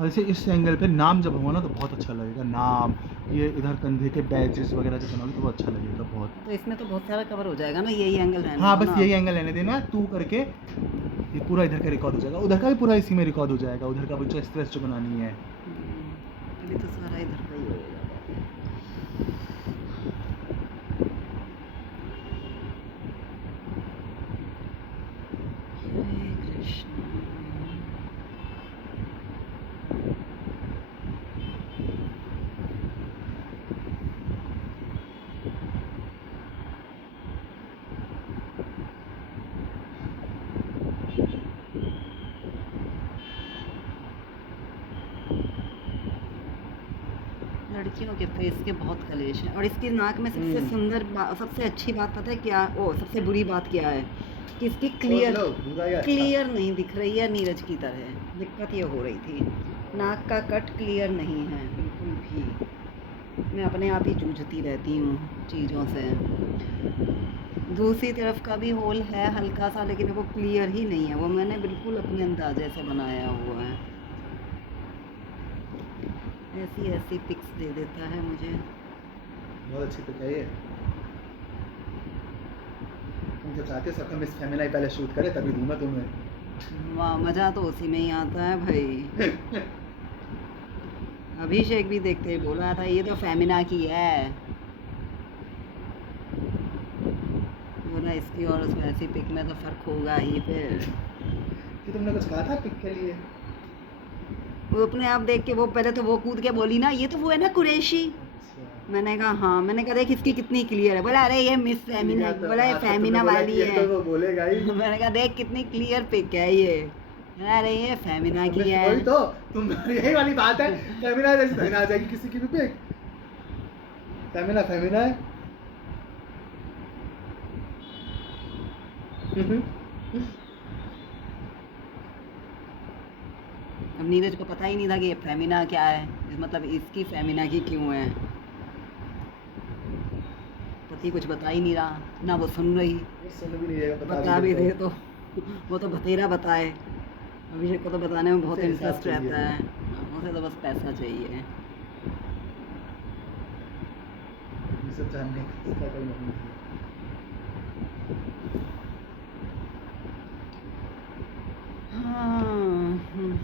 और ऐसे इस एंगल पे नाम जब होगा ना तो बहुत अच्छा लगेगा, नाम, ये इधर कंधे के बैजेस वगैरह जब बनाओगे तो वो अच्छा लगेगा बहुत। तो इसमें तो बहुत सारा कवर हो जाएगा ना, यही एंगल रहने हाँ दो बस ना। यही एंगल रहने देना, तू करके ये पूरा इधर का रिकॉर्ड हो जाएगा, उधर का भी पूरा इसी में रिकॉर्ड हो जाएगा, उधर का भी जो स्ट्रेस जो बनानी है। अभी तो सारा इधर का ही होएगा। हरे कृष्णा। लड़कियों के फेस के बहुत कलेश हैं, और इसकी नाक में सबसे सुंदर सबसे अच्छी बात पता है क्या, ओ सबसे बुरी बात क्या है कि इसकी क्लियर नहीं दिख रही है नीरज की तरह। दिक्कत ये हो रही थी, नाक का कट क्लियर नहीं है बिल्कुल भी। मैं अपने आप ही जूझती रहती हूँ चीज़ों से। दूसरी तरफ का भी होल है हल्का सा, लेकिन वो क्लियर ही नहीं है, वो मैंने बिल्कुल अपने अंदाजे से बनाया हुआ है। ऐसी ऐसी पिक्स दे देता है मुझे। बहुत अच्छी पिक है ये। तुम जब चाहते हो सबका मिस फैमिली पहले शूट करे तभी दूंगा तुम्हें। वाह, मज़ा तो उसी में ही आता है भाई। अभिषेक भी देखते ही बोला था ये तो फेमिना की है, बोला इसकी और उसमें ऐसी पिक में तो फ़र्क होगा ही फिर। कि तुमने कुछ कहा था पिक के लिए? वो अपने आप देख के वो पहले तो वो कूद के बोली ना, ये तो वो है ना कुरैशी। अच्छा। मैंने कहा हाँ, मैंने कहा देख इसकी कितनी क्लियर है, बोला अरे ये मिस फेमिना, तो बोला ये हाँ, तो तुमने फेमिना बोला कि वाली ये है। तो वो बोलेगा ही। मैंने कहा देख कितनी क्लियर पिक है ये, अरे ये फेमिना की है। वही तो, तुम यही वाली बात है, फेमिना जैसी थोड़ी ना आ जाएगी किसी की भी पिक। फेमिना फेमिना है। अब नीरज को पता ही नहीं था कि ये फेमिना क्या है, मतलब इसकी फेमिना की क्यों है। पति कुछ बता ही नहीं रहा ना, वो सुन रही। सुन भी नहीं रहेगा, बता भी दे तो वो तो बतेरा बताए। अभिषेक को तो बताने में बहुत उसे हिसाब इंटरेस्ट चाहिए। रहता है, उसे तो बस पैसा चाहिए। ये सब जानने का इसका कोई मतलब नहीं।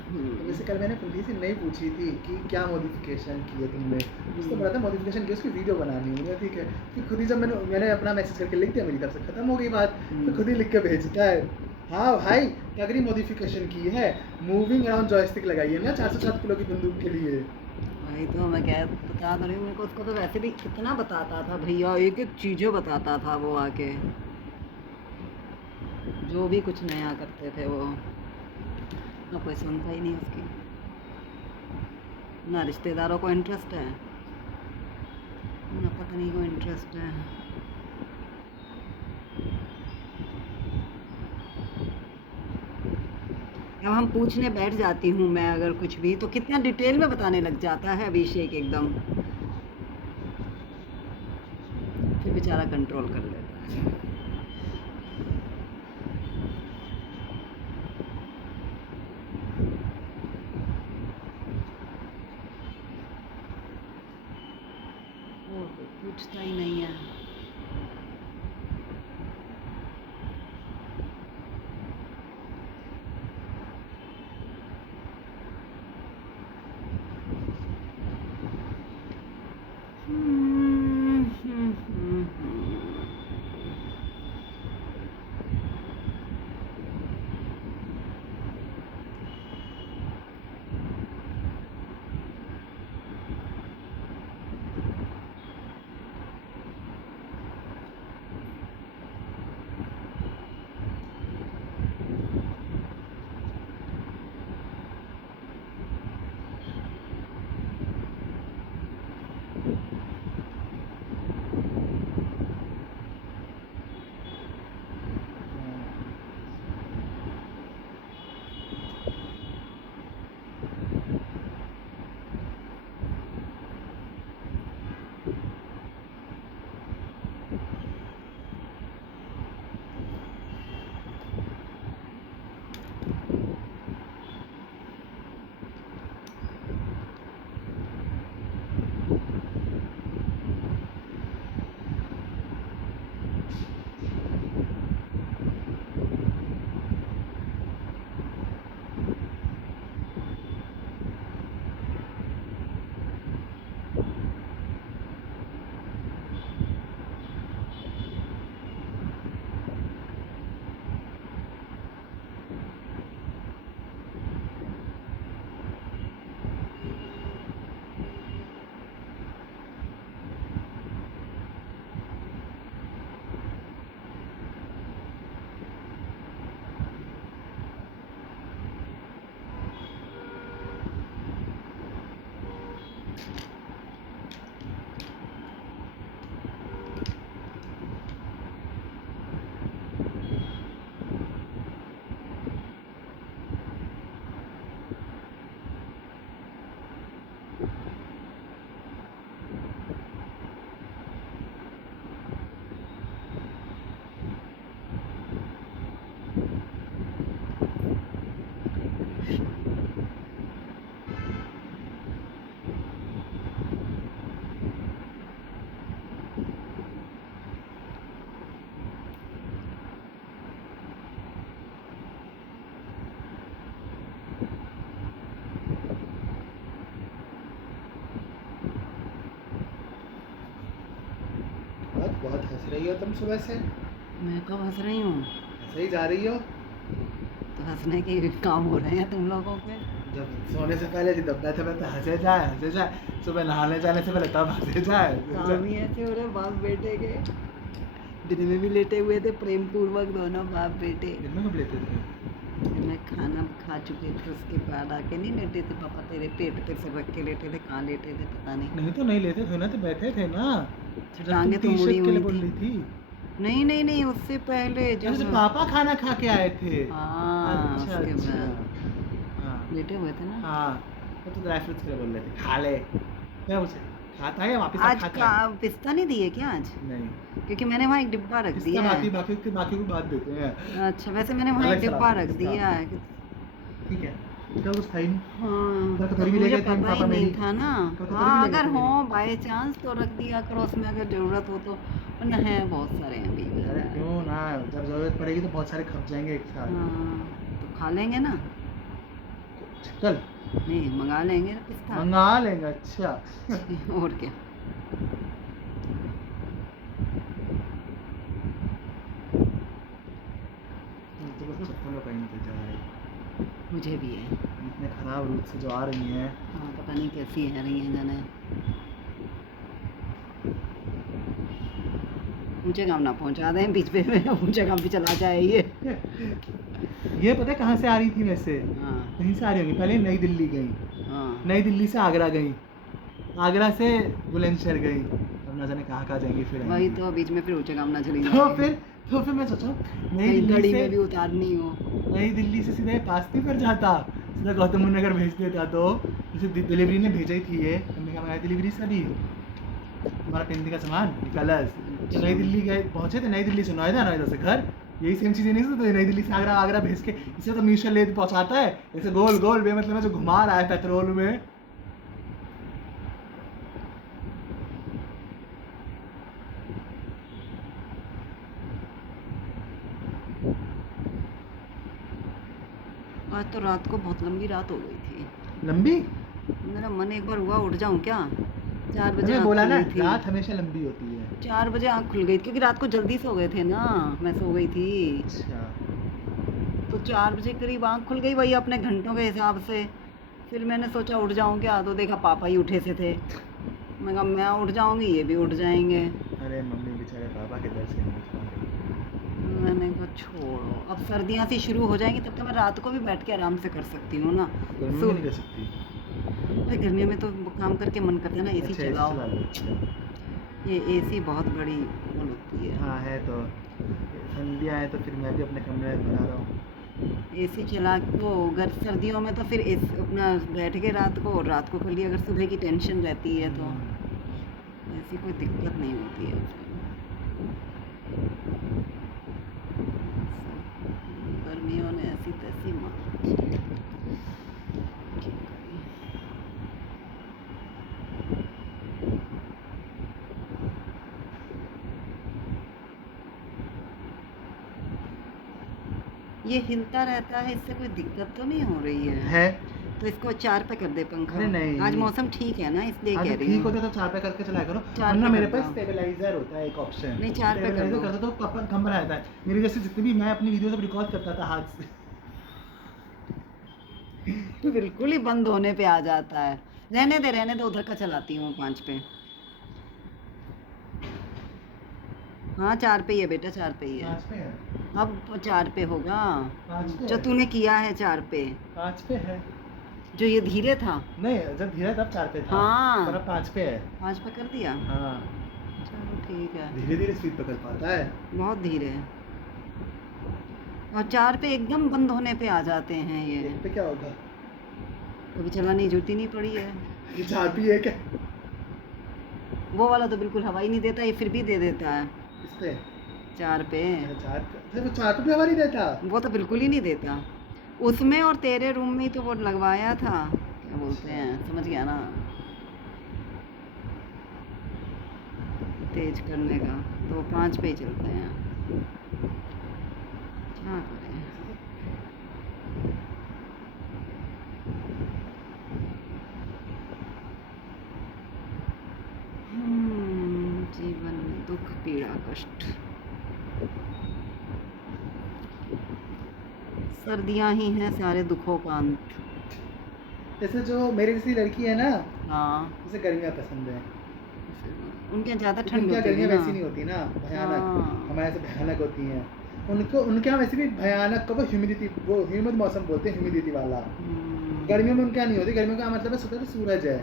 तो वैसे कल मैंने पुलिस से नहीं पूछी थी कि क्या मॉडिफिकेशन की है तुमने, उसको बोला था मॉडिफिकेशन की उसकी वीडियो बनानी है, ठीक है। फिर खुद ही जब मैंने अपना मैसेज करके लिख दिया, मेरी तरफ से खत्म हो गई बात। तो खुद ही लिख के भेजता है, हाँ भाई तगड़ी मॉडिफिकेशन की है, मूविंग अराउंड जॉयस्टिक लगाई है ना 407 किलो की बंदूक के लिए। वही तो मैं क्या बता तो रही हूँ, मेरे को उसको तो वैसे भी कितना बताता था भैया, एक एक चीज़ें बताता था वो आके, जो भी कुछ नया करते थे वो। ना कोई सुनता ही नहीं उसकी, ना रिश्तेदारों को इंटरेस्ट है, ना पत्नी को इंटरेस्ट है। अब हम पूछने बैठ जाती हूँ मैं अगर कुछ भी, तो कितना डिटेल में बताने लग जाता है अभिषेक एकदम, फिर बेचारा कंट्रोल कर लेता है। वो तो पूछता ही नहीं है। बहुत बहुत हंस रही हो तुम सुबह से, मैं कब हंस रही हूँ? ऐसे ही जा रही हो। तो हंसने के काम हो रहे हैं तुम लोगों के। जब सोने से पहले जब बैठे बैठे हंसे जाए, सुबह नहाने जाने से पहले तब हंसे जाए। काम ही ऐसे हो रहे बाप बेटे के। दिन में भी लेटे हुए थे प्रेम पूर्वक दोनों बाप बेटे। दिन में कब लेते थे? मैं खाना खा चुके थे उसके बाद आके नहीं लेटे थे पापा, तेरे पेट पे से रख के लेटे थे, कहाँ लेटे थे पता नहीं। नहीं तो नहीं लेते थे ना, तो बैठे थे ना। टांगे तो मुड़ी के लिए हुई बोल थी। रही थी। नहीं नहीं नहीं, उससे पहले जब जब पापा खाना खा के आए थे। हाँ अच्छा उसके अच्छा। बाद हाँ लेटे हुए थे ना। हाँ, वो तो ड्राई फ्रूट्स के लिए बोल रहे थे, खा ले। मैं उसे खाता है या वापस आज खाता का है? पिस्ता नहीं दिए क्या आज? नहीं, क्योंकि मैंने वहाँ एक डिब्बा रख इसका दिया बाकी है। बाकी को बात देते हैं। अच्छा वैसे मैंने वहाँ एक अलग से डिब्बा बात रख इसका। दिया है। ठीक है, कल कुछ था ही नहीं। हाँ कल तो कटोरी भी ले मुझे गए थे पता ही पापा नहीं मेरी। था ना। कल कटोरी हाँ भी ले गए अगर थे हो मेरी। बाई चांस तो रख दिया करो उसमें अगर ज़रूरत हो तो, वरना है बहुत सारे अभी। अरे क्यों ना, जब जरूरत पड़ेगी तो बहुत सारे खप जाएंगे एक साथ। हाँ तो खा लेंगे ना। कल नहीं मंगा लेंगे ना पिस्ता। मंगा लेंगे। अच्छा और क्या। तो बस चप्पलों का इंतजार है। मुझे भी है। इतने खराब रूट से जो आ रही हैं। हाँ पता नहीं कैसी है रही हैं जाने। ऊंचे काम ना पहुंचा दें बीच में ऊंचे काम भी चला जाए ये पता है कहाँ से आ रही थी वैसे? हाँ कहीं से आ रही होंगी। पहले नई दिल्ली गई, हाँ नई दिल्ली से आगरा गई, आगरा से बुलंदशहर गई, अब ना जाने कहाँ जाएंगी फिर वही आएंगी। तो बीच में फिर ऊंचे काम ना चली तो फिर मैं सोचा नई कहीं दिल्ली घड़ी से, में भी उतारनी हो। नई दिल्ली से सीधे पास्ती पर जाता, सीधा गौतम बुद्ध नगर भेज देता। तो जैसे डिलीवरी ने भेजा ही थी ये, हमने कहा मैं डिलीवरी से अभी हमारा पेंटिंग का सामान कलर्स। तो नई दिल्ली गए, पहुंचे थे नई दिल्ली से नोएडा, नोएडा से घर, यही सेम चीज़ें नहीं सुनते? नई दिल्ली से आगरा, आगरा भेज के इसे तो मीशो ले पहुंचाता है ऐसे गोल गोल बेमतलब में जो घुमा रहा है पेट्रोल में। आज तो रात को बहुत लंबी रात हो गई थी। लंबी? मेरा मन एक बार हुआ उठ जाऊं क्या। 4 बजे मैंने आँख बोला खुल ना, गई थी। रात हमेशा लंबी होती है। 4 बजे आँख खुल गई क्योंकि रात को जल्दी सो गए थे ना, मैं सो गई थी। अच्छा, तो 4 बजे करीब आँख खुल गई वही अपने घंटों के हिसाब से। फिर मैंने सोचा उठ जाऊं क्या, तो देखा पापा ही उठे से थे। मैं कहा मैं उठ जाऊंगी ये भी उठ जाएंगे। अरे मम्मी बेचारे पापा के दर से नहीं उठ पाते। मैंने कहा छोड़ो, अब सर्दियाँ सी शुरू हो जाएंगी तब तक मैं रात को भी बैठ के आराम से कर सकती हूँ ना। गर्मी में नहीं कर सकती। भाई गर्मियों में तो काम करके मन करता है ना एसी अच्छा, चलाओ। चला लो। अच्छा। ये एसी बहुत बड़ी वो लगती है। हाँ है तो, ठंडियाँ हैं तो फिर मैं भी अपने कमरे में बना रहा हूँ। एसी चला वो अगर सर्दियों में तो फिर अपना बैठ के रात को कर लिया, अगर सुबह की टेंशन रहती है तो ऐसी कोई दिक्कत नहीं होती है गर्मियों ने ऐसी तैसी मार। ये हिलता रहता है, इससे कोई दिक्कत तो नहीं हो रही है? तो इसको 4 पे कर दे पंखा। अरे नहीं। आज मौसम ठीक है ना इसलिए कह रही ठीक हूँ। होता तो 4 पे करके चलाया करो, 4 वरना पे मेरे करता पास हूँ। स्टेबलाइजर होता है एक ऑप्शन। नहीं 4 पे कर स्टेबलाइजर दो। करता तो पापा कम बना रहता है। मेरी जैसे जितनी भी मैं अपनी वीडियो सब रिकॉर्ड करता था हाथ से, तो बिल्कुल ही बंद होने पे आ जाता है। रहने दे उधर का चलाती हूँ 5 पे। हाँ 4 पे ही है बेटा, 4 पे ही है। 5 पे है। अब 4 पे होगा 5 पे जो है। तूने किया है 4 पे। 5 पे है। जो ये धीरे था। नहीं जब धीरे तब 4 पे था। हाँ। पर अब 5 पे है। 5 पे कर दिया। हाँ। चलो ठीक है। धीरे धीरे स्पीड पकड़ पाता है। बहुत धीरे है। और 4 पे एकदम बंद होने पे आ जाते हैं ये। 1 पे क्या होगा? कभी चलाने की जरूरत ही नहीं पड़ी है। ये 4 पे है क्या? वो वाला तो बिल्कुल हवा ही नहीं देता, ये फिर भी दे देता है इस पे 4 पे। अच्छा 4 पे, तो 4 पे भी हवा नहीं देता। वो तो बिल्कुल ही नहीं देता। उसमें और तेरे रूम में ही तो वो लगवाया था, क्या बोलते अच्छा हैं, समझ गया ना, तेज करने का। तो वो 5 पे ही चलते हैं, क्या करें। जीवन में दुख पीड़ा कष्ट, सर्दियाँ ही हैं सारे दुखों का अंत। जैसे जो मेरी जैसी लड़की है ना, हाँ, उसे गर्मियाँ पसंद है, उनके यहाँ ज़्यादा क्योंकि ठंड उनके यहाँ होती है गर्मियाँ ना। वैसी नहीं होती ना, भयानक। हाँ। हमारे यहाँ से भयानक होती हैं। उनको उनके यहाँ वैसे भी भयानक, वो ह्यूमिडिटी, वो ह्यूमिड मौसम बोलते हैं, ह्यूमिडिटी वाला। गर्मियों में उनके यहाँ नहीं होती। गर्मियों का मतलब है सुबह तो सूरज है,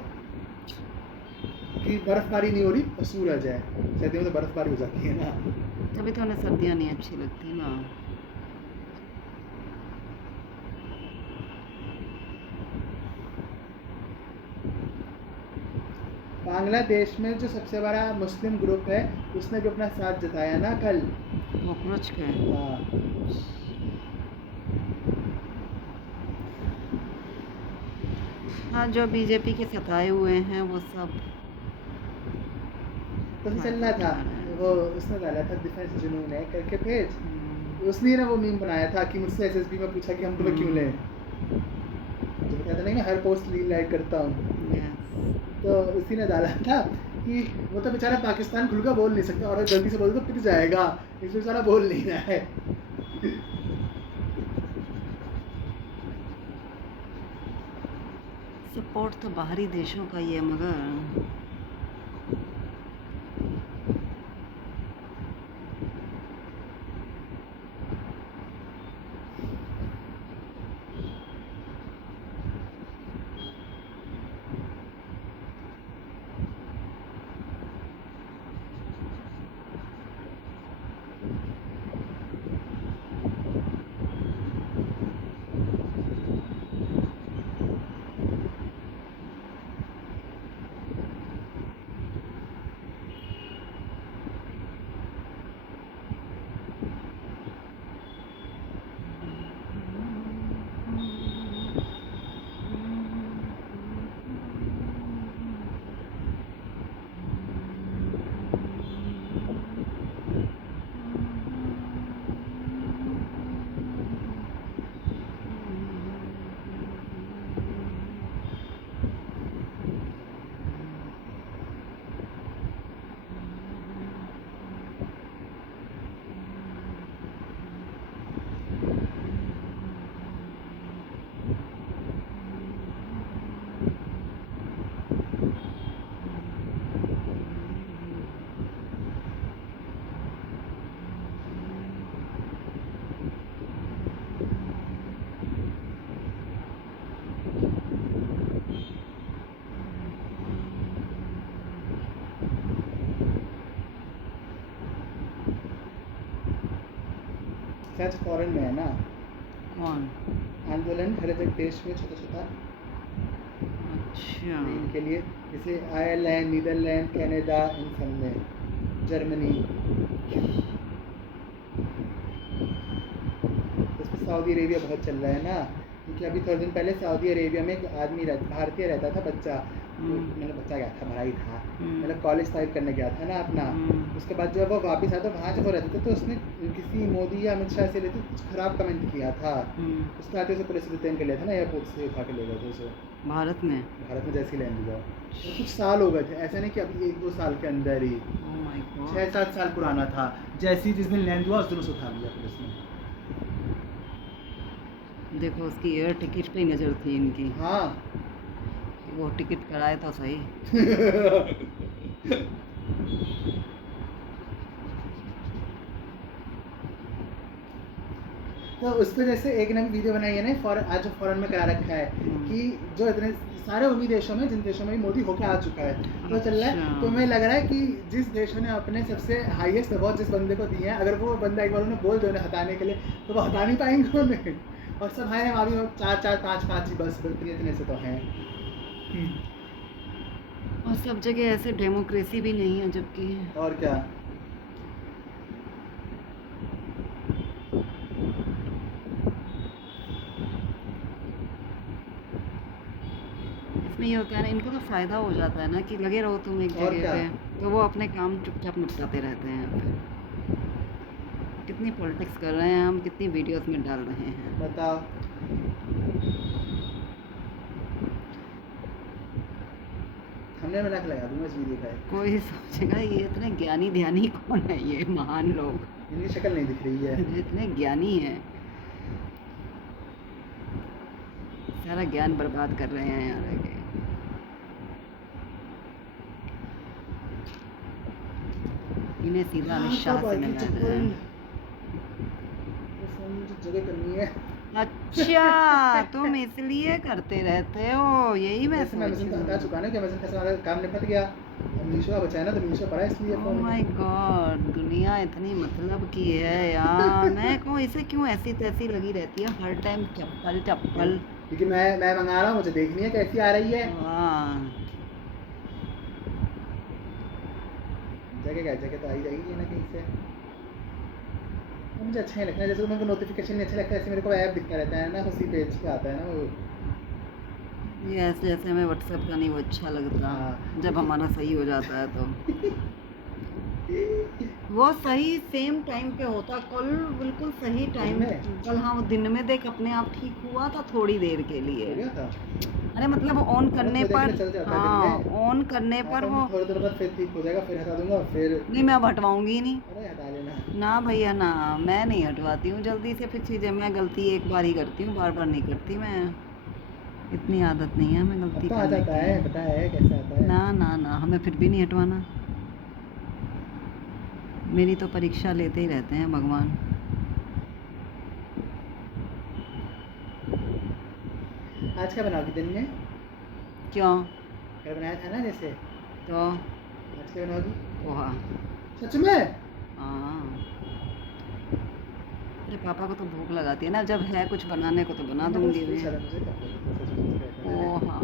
कि बर्फबारी नहीं हो रही और सूरज है। सर्दियों में तो बर्फबारी हो जाती है ना। तभी तो उन्हें सर्दियाँ नहीं अच्छी लगती ना। बांग्लादेश में जो सबसे बड़ा मुस्लिम ग्रुप है, उसने भी अपना साथ जताया ना कल। कॉकरोच के। हाँ, हाँ, जो बीजेपी के सताए हुए हैं वो सब तो चल रहा था, वो उसने डाला था डिफेंस जुनून है करके पेज। उसने ना वो मीम बनाया था कि मुझसे एसएसबी में पूछा कि हम तुम्हें क्यों लें। तो कहता नहीं, मैं हर पोस्ट लाइक करता हूँ। तो उसी ने डाला था कि वो तो बेचारा पाकिस्तान खुलकर बोल नहीं सकता, और गलती से बोल तो पिट जाएगा, इसलिए बेचारा बोल नहीं रहा है। सपोर्ट तो बाहरी देशों का ही है, मगर सच फॉरेन में है ना कौन? आंदोलन, हर एक देश में छोटा छोटा अच्छा। इनके लिए, जैसे आयरलैंड, नीदरलैंड, कनाडा, इन सब में, जर्मनी, उसमें सऊदी अरेबिया बहुत चल रहा है ना, क्योंकि अभी थोड़े दिन पहले सऊदी अरेबिया में एक आदमी भारतीय रहता था, बच्चा, मतलब बच्चा गया था, भरा ही था, मतलब कॉलेज टाइप करने गया था ना अपना। उसके बाद जब वो वापस आया तो वहाँ जब वो रहते थे तो उसने किसी मोदी या अमित शाह से लेते कुछ खराब कमेंट किया था। उसके आते उसे पुलिस डिटेन कर लिया था ना, एयरपोर्ट से उठा के ले गए थे उसे। भारत में जैसे ही लैंड हुआ, कुछ साल हो गए थे, ऐसा नहीं कि अभी 1-2 साल के अंदर ही, 6-7 साल पुराना था। जैसे ही जिस दिन लैंड हुआ उस दिन उसे उठा लिया पुलिस ने। देखो उसकी एयर टिकट पे ही नज़र थी इनकी। हाँ, वो टिकट कराए तो सही। तो उस पर जैसे एक ने भी वीडियो बनाई है ना, आज जो फॉरेन में क्या रखा है कि जो इतने सारे उन्हीं देशों में, जिन देशों में मोदी होके आ चुका है, तो चल रहा है, तो हमें लग रहा है कि जिस देशों ने अपने सबसे हाईएस्ट अवार्ड जिस बंदे को दिए हैं, अगर वो बंदा एक बार उन्हें बोल दो उन्हें हटाने के लिए, तो वो हटा नहीं पाएंगे उन्हें। और सब है वहाँ भी 4-4, 5-5 ही बस, इतने से तो हैं। और सब जगह ऐसे डेमोक्रेसी भी नहीं है जबकि और क्या। इसमें ये होता है ना, इनको तो फ़ायदा हो जाता है ना कि लगे रहो तुम एक और जगह क्या। पे, तो वो अपने काम चुपचाप निपटाते रहते हैं। फिर कितनी पॉलिटिक्स कर रहे हैं हम, कितनी वीडियोस में डाल रहे हैं। बताओ। हमने मना के लगा दूंगा इस वीडियो का। कोई सोचेगा ये इतने ज्ञानी ध्यानी कौन है, ये महान लोग इनकी शक्ल नहीं दिख रही है। इतने ज्ञानी हैं, सारा ज्ञान बर्बाद कर रहे हैं यार आगे। इन्हें सीधा अमित शाह से मिलाना है। जगह करनी है। अच्छा तुम इसलिए करते रहते हो, यही मैं वैसे मैं सोच अमेज़न रही हटा हूँ। चुका ना कि अमेज़न का सारा काम निपट गया। अब मीशो का बचा है ना, तो मीशो पड़ा है इसलिए ओह फ़ोन में। माय गॉड, दुनिया इतनी मतलब की है यार। मैं कहूँ इसे क्यों ऐसी तैसी लगी रहती है हर टाइम, चप्पल चप्पल। क्योंकि मैं मंगा रहा हूँ, मुझे देखनी है कैसी आ रही है। हाँ जगह तो आ ही जाएगी कहीं ना कहीं से। और मुझे अच्छा नहीं लगता है, जैसे मेरे को नोटिफिकेशन नहीं अच्छा लगता, ऐसे मेरे को ऐप दिखता रहता है ना, उसी पेज पे आता है ना वो। ये ऐसे ऐसे हमें व्हाट्सएप का नहीं वो अच्छा लगता, हाँ। जब हमारा सही हो जाता है तो। वो सही सेम टाइम पे होता, कल बिल्कुल सही टाइम। दिन में? कल हाँ, वो दिन में देख अपने आप ठीक हुआ था थोड़ी देर के हो लिए। गया था। अरे मतलब ऑन करने थोड़ी देर के पर, लिए चल जाता है हाँ दिन में। ऑन करने हाँ, पर तो वो। थोड़ी देर बाद फिर ठीक हो जाएगा, फिर हटा दूंगा फिर। नहीं मैं अब हटवाऊंगी ही नहीं। अरे हटा लेना। ना भैया ना, मैं नहीं हटवाती हूँ जल्दी से फिर चीज़ें। मैं गलती एक बार ही करती हूँ, बार बार नहीं करती मैं। इतनी आदत नहीं है मैं अब गलती तो आ करने जाता है, की। पता है कैसे आता है। ना ना ना, हमें फिर भी नहीं हटवाना। मेरी तो परीक्षा लेते ही रहते हैं भगवान। आज क्या बनाओगी दिन में? क्यों? कल बनाया था ना जैसे। तो आज क्या बनाओगी? पोहा। सच में? हाँ, अरे पापा को तो भूख लगाती है ना, जब है कुछ बनाने को तो बना मैं बस दूंगी पूछ मैं। रहा था, मुझे क्या पता, सच में कहता है। पोहा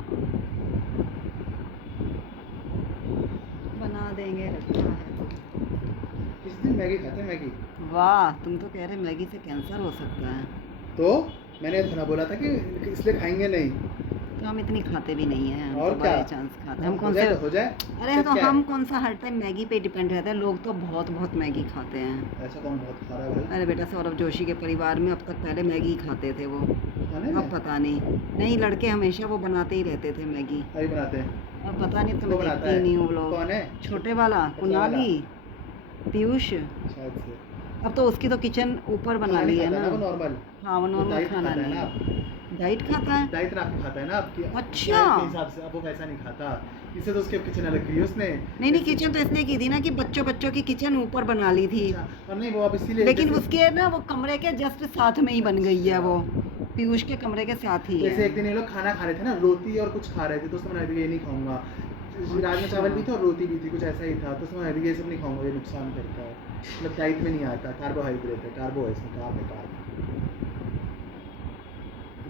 बना देंगे, रखा है तो। किस दिन मैगी खाते हैं, मैगी। वाह, तुम तो कह रहे मैगी से कैंसर हो सकता है। तो मैंने थोड़ा बोला था कि इसलिए खाएंगे नहीं। तो हम इतनी खाते भी नहीं हैं, हम और तो क्या। बाई चांस खाते हैं। हम हो कौन जाए से, तो हो जाए। अरे सिर्फ तो क्या हम है? कौन सा हर टाइम मैगी पे डिपेंड रहते हैं, लोग तो बहुत बहुत मैगी खाते हैं। ऐसा कौन बहुत खा रहा है भाई? अरे बेटा, सौरभ जोशी के परिवार में अब तक पहले मैगी खाते थे वो, खाने अब में? पता नहीं। नहीं, लड़के हमाशा वो बनाते ही रहते थे मैगी। अभी बनाते हैं। अब पता नहीं, तो वो मैं बनाता देखती ही है। नहीं हूँ वो लोग। कौन है? छोटे वाला पतला वाला? कुनाली, पीयूष। शायद से। अब तो उसकी तो किचन ऊपर बना खाना नहीं ली है खाता ना। ना वो नॉर्मल। हाँ वो वो नॉर्मल डाइट खाना खाता है ना नहीं। अब। डाइट खाता है। डाइट रात को खाता है ना आपकी। अच्छा। डाइट के हिसाब से अब वो वैसा नहीं खाता। इससे तो उसके किचन अलग की है उसने। नहीं नहीं, किचन तो इसने की थी ना कि बच्चों बच्चों की किचन ऊपर बना ली थी। अच्छा, और नहीं वो अब इसीलिए लेकिन जैसे- उसके ना वो कमरे के जस्ट साथ में ही बन गई है वो, पीयूष के कमरे के साथ ही जैसे है। एक दिन ये लोग खाना खा रहे थे ना, रोटी और कुछ खा रहे थे, तो उसने मना दिया ये नहीं खाऊंगा। राजमा चावल भी था और रोटी भी थी, कुछ ऐसा ही था, तो उसने मना दिया ये सब नहीं खाऊंगा, ये नुकसान करता है। मतलब डाइट में नहीं आता, कार्बोहाइड्रेट है, कार्बो है इसमें, कार्ब है कार्ब।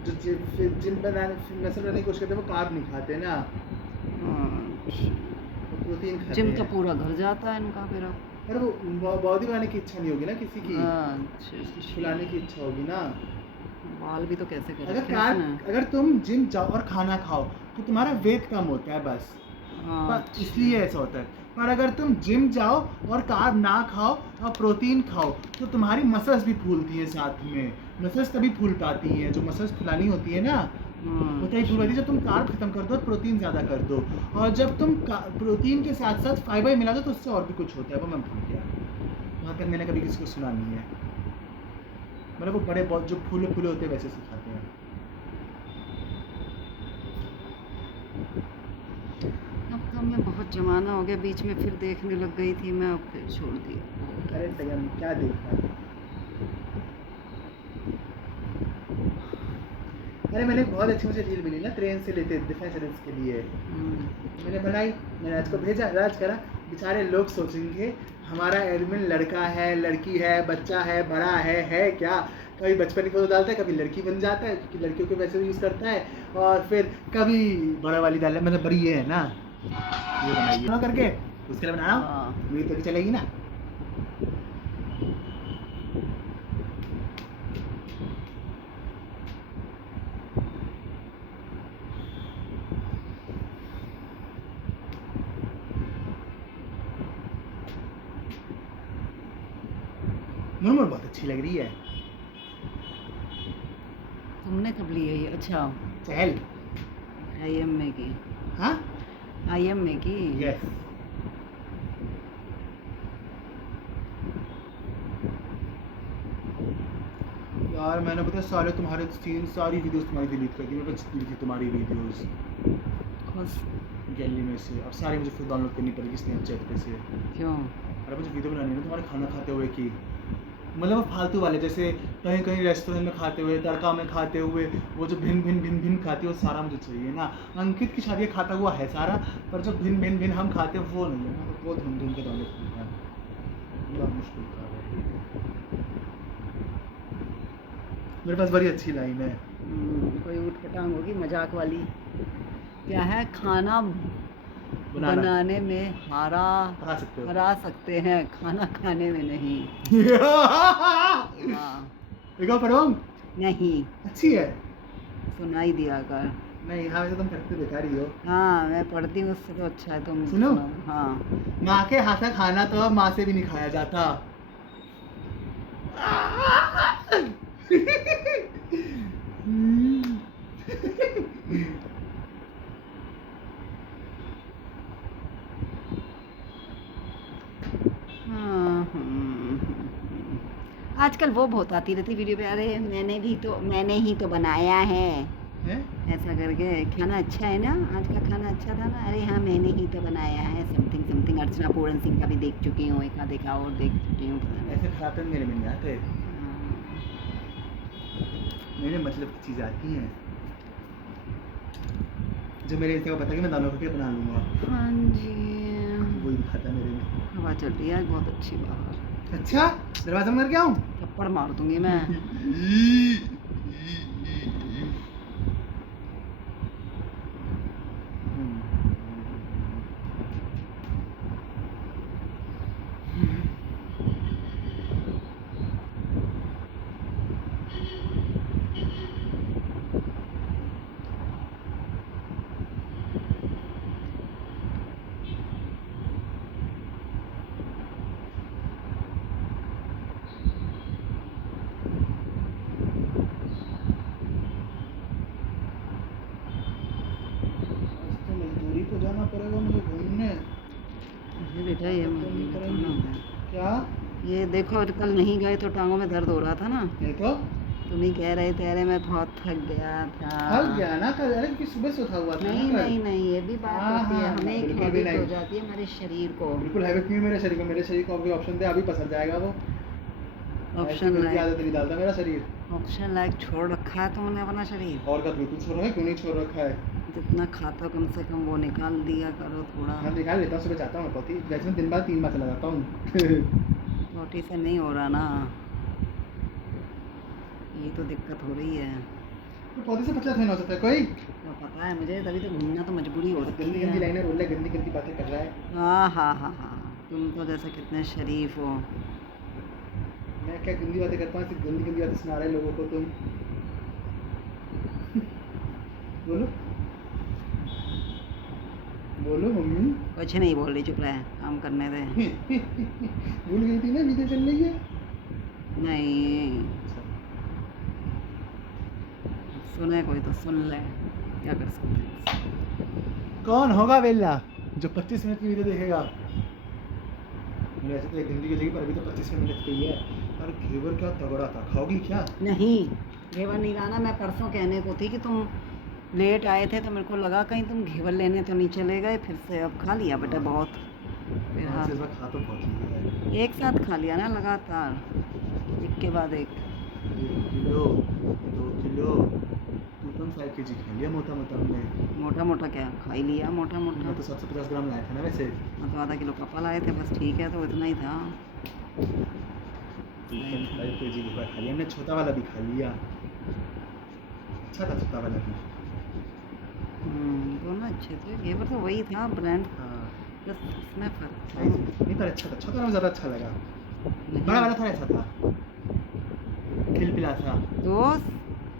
जो जिम बनाने मसल बनाने की कोशिश करते हैं वो कार्ब नहीं खाते ना, वो प्रोटीन खाते जिम हैं। तो पूरा घर जाता है इनका फिर अब। अरे वो बॉडी बनाने की इच्छा नहीं होगी ना किसी की, अच्छा, फुलाने की इच्छा होगी ना। बाल भी तो कैसे कर अगर रखे हैं इसने। अगर तुम जिम जाओ और खाना खाओ तो तुम्हारा वेट कम होता है बस, अच्छा। इसलिए ऐसा होता है। पर अगर तुम जिम जाओ और कार्ब ना खाओ और प्रोटीन खाओ तो तुम्हारी मसल्स भी फूलती हैं साथ में। मसल्स तभी फूल पाती हैं, जो मसल्स फुलानी होती है ना वो तभी फूल पाती है जब तुम कार्ब खत्म कर दो और प्रोटीन ज़्यादा कर दो। और जब तुम प्रोटीन के साथ साथ फाइबर मिला दो तो उससे और भी कुछ होता है, वो मैं भूल गया, वहाँ तक मैंने कभी किसी को सुना नहीं है। मतलब वो बड़े बहुत जो फूले फूले होते हैं वैसे सिखाते हैं। अब तो मैं बहुत जमाना हो गया, बीच में फिर देखने लग गई थी मैं, अब फिर छोड़ दिया। अरे सगन क्या देखा। अरे मैंने बहुत अच्छी मुझे रील मिली ना, ट्रेन से लेते डिफेंस सर्विस के लिए, मैंने बनाई, मैंने राज को भेजा, राज करा। बेचारे लोग सोचेंगे हमारा एडमिन लड़का है, लड़की है, बच्चा है, बड़ा है क्या। कभी बचपन की फोटो डालता है, कभी लड़की बन जाता है क्योंकि लड़कियों के वैसे यूज़ करता है, और फिर कभी बड़ा वाली डाल, मतलब बड़ी ये है ना, ये बनाइए ना करके उसके लिए बना रहा हूँ। हाँ। वीडियो तभी चलेगी ना। मुरमुर बहुत अच्छी लग रही है। तुमने कब ली है ये? अच्छा चहल। IM में की। हाँ IM में की। यस। यार मैंने पता सारे तुम्हारे सारी वीडियोस तुम्हारी डिलीट कर दी। मेरे पास जितनी थी तुम्हारी वीडियोस खुश गैलरी में से अब सारी मुझे फिर डाउनलोड करनी पड़ेगी स्नैपचैट पे से। क्यों? अरे मुझे वीडियो बनानी है ना तुम्हारे खाना खाते हुए की, मतलब वो फालतू वाले जैसे कहीं कहीं रेस्टोरेंट में खाते हुए, तड़का में खाते हुए, वो जो भिन भिन भिन भिन खाती है वो सारा मुझे चाहिए ना। अंकित की शादी खाता हुआ है सारा, पर जो भिन भिन भिन हम खाते हैं वो नहीं है ना, तो वो ढूंढ ढूंढ के डाउनलोड करना है। बहुत मुश्किल काम है। मेरे पास बड़ी अच्छी लाइन है। कोई ऊट पटांग होगी मजाक वाली। क्या है? खाना बनाने में खा सकते हो। हरा सकते हैं, खाना खाने में नहीं। हाँ। देखो पढ़ो नहीं अच्छी है। सुनाई दिया कर। नहीं हाँ वैसे तुम करते दिखा रही हो। हाँ मैं पढ़ती हूँ, उससे तो अच्छा है तुम सुनो। सुनाओ। हाँ। माँ के हाथ का खाना तो अब माँ से भी नहीं खाया जाता। हाँ, आजकल वो बहुत आती रहती वीडियो पे, अरे मैंने ही तो बनाया है हैं? ऐसा करके। खाना अच्छा है ना, आज का खाना अच्छा था ना, अरे हाँ मैंने ही तो बनाया है, समथिंग समथिंग। अर्चना पूरन सिंह का भी देख चुकी हूँ, एक आधा और देख चुकी हूँ। ऐसे खराब तो मेरे में नहीं आते, मेरे मतलब की चीज़ आती हैं जो मेरे हिस्से को पता कि मैं दानों करके बना लूँगा। हाँ जी वही दिखाता मेरे में। हवा चल रही है आज बहुत अच्छी बात। अच्छा दरवाजा बंद करके आऊँ? थप्पड़ मार दूंगी मैं। मजदूरी को जाना पड़ेगा मुझे घूमने। ये बेटा ये क्या? ये देखो कल नहीं गए तो टांगों में दर्द हो रहा था ना, नहीं तो तुम ही कह रहे थे अरे मैं बहुत थक गया था। थक गया ना कल, अरे कि सुबह से उठा हुआ था नहीं ना नहीं नहीं ये भी बात हाँ, होती है, हाँ, हमें एक बिल्कुल भी हैबिट नहीं। हो जाती है हमारे शरीर को। बिल्कुल हैबिट नहीं है मेरे शरीर को। मेरे शरीर को अभी ऑप्शन दे, अभी पसर जाएगा वो। ऑप्शन ऐसी लाइक आदत नहीं डालता मेरा शरीर। ऑप्शन लाइक छोड़ रखा है तुमने अपना शरीर। और का बिल्कुल छोड़ रखा है, क्यों नहीं छोड़ रखा है? जितना खाता कम से कम वो निकाल दिया करो थोड़ा। मैं निकाल लेता हूँ, सुबह जाता हूँ मैं पति, वैसे मैं दिन बाद 3 बार चला जाता हूँ। रोटी से नहीं हो रहा ना, ये तो दिक्कत हो रही है। तो पौधे से पतला थोड़ी ना हो सकता है कोई। तो पता है मुझे, तभी तो घूमना तो मजबूरी हो रखी गंदी गंदी है। लाइनें बोल रहा है, गंदी गंदी बातें कर रहा है। हाँ तुम तो जैसे कितने शरीफ हो। मैं क्या गंदी बातें करता हूँ, सिर्फ गंदी गंदी बातें सुना रहे हैं लोगों को तुम। बोलो बोलो मम्मी। कुछ नहीं बोल रही, चुप रहे, काम करने दे। भूल गई थी ना वीडियो चल रही है। नहीं सुने कोई तो सुन ले, क्या कर सकते हैं। कौन होगा वेला जो 25 मिनट की वीडियो देखेगा? वैसे तो एक घंटे की जगह पर अभी तो 25 मिनट की है। और घेवर क्या तगड़ा था, खाओगी क्या? नहीं घेवर नहीं लाना, मैं परसों कहने को थी कि तुम लेट आए थे तो मेरे को लगा कहीं तुम घेवर लेने तो नहीं चले गए, फिर से अब खा लिया बेटा बहुत। फिर हाँ इस बार खा तो बहुत लिया है। एक साथ खा लिया ना लगातार, एक के बाद एक। 1 किलो 2 किलो 2.5 kg खा लिया मोटा मोटा हमने। मोटा मोटा क्या खा ही लिया, मोटा मोटा। मैं तो 750 ग्राम लाया था ना वैसे। मैं तो आधा किलो पापा लाए थे बस, ठीक है तो इतना ही था। 2.5 kg घेवर खा लिया हमने, छोटा वाला भी खा लिया। अच्छा था छोटा वाला भी। दोनों अच्छे थे, घेवर तो वही था ब्रांड, हाँ बस इसमें फर्क था। नहीं पर अच्छा था, छोटा वाला ज़्यादा अच्छा लगा, बड़ा वाला थोड़ा अच्छा था, खिलपिला था। तो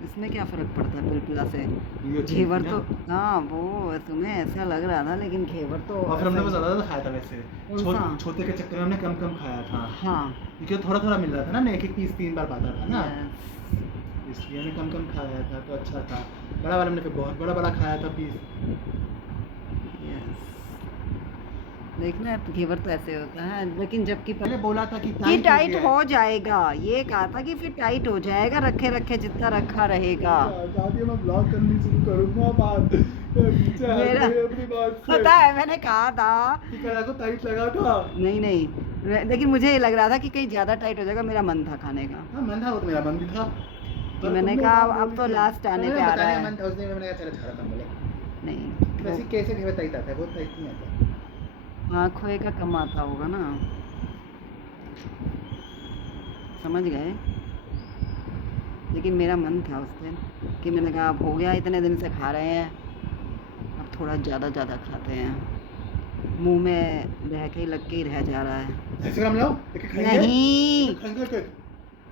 इसमें क्या फ़र्क पड़ता है पिलपिला से? ये अच्छी घेवर थी तो ना? हाँ, वो तुम्हें ऐसा लग रहा था, लेकिन घेवर तो और फिर हमने ऐसा वो ही- ज़्यादा खाया था वैसे, कौन सा? छोटे के चक्कर में हमने कम कम खाया था, हाँ, क्योंकि थोड़ा थोड़ा मिल रहा था ना, एक एक पीस 3 बार पाता था ना, यस, इसलिए हमने कम कम खाया था तो अच्छा था। बड़ा वाला हमने फिर बहुत बड़ा बड़ा खाया था पीस। यस। देखना घेवर तो ऐसे होता है, लेकिन जबकि पहले बोला था कि टाइट गया हो है। जाएगा, ये कहा था कि फिर टाइट हो जाएगा, रखे रखे जितना रखा रहेगा। दादी मैं ब्लॉग करनी शुरू करूंगा बात पीछे हट मेरा गई अपनी बात से पता है, मैंने कहा था कि करा को टाइट लगा था। नहीं नहीं, लेकिन मुझे ये लग रहा था कि कहीं ज़्यादा टाइट हो जाएगा, मेरा मन था खाने का, हाँ मन था, वो तो मेरा मन भी था, कि पर मैंने तुमने कहा बात अब बोली तो थी। लास्ट तो आने मैंने पे आ रहा बताने का है। मन था उस दिन में, मैंने कहा चलो छाड़ा कम बोले नहीं वैसे कैसे घेवर टाइट आता है, बहुत टाइट नहीं आता। हाँ, खोए का कम आता होगा ना, समझ गए। लेकिन मेरा मन था उस दिन कि मैंने कहा अब हो गया, इतने दिन से खा रहे हैं, अब थोड़ा ज़्यादा खाते हैं, मुंह में रह के लग के ही रह जा रहा है। 250 ग्राम लाओ, एक एक खाएंगे, नहीं, खाएंगे एक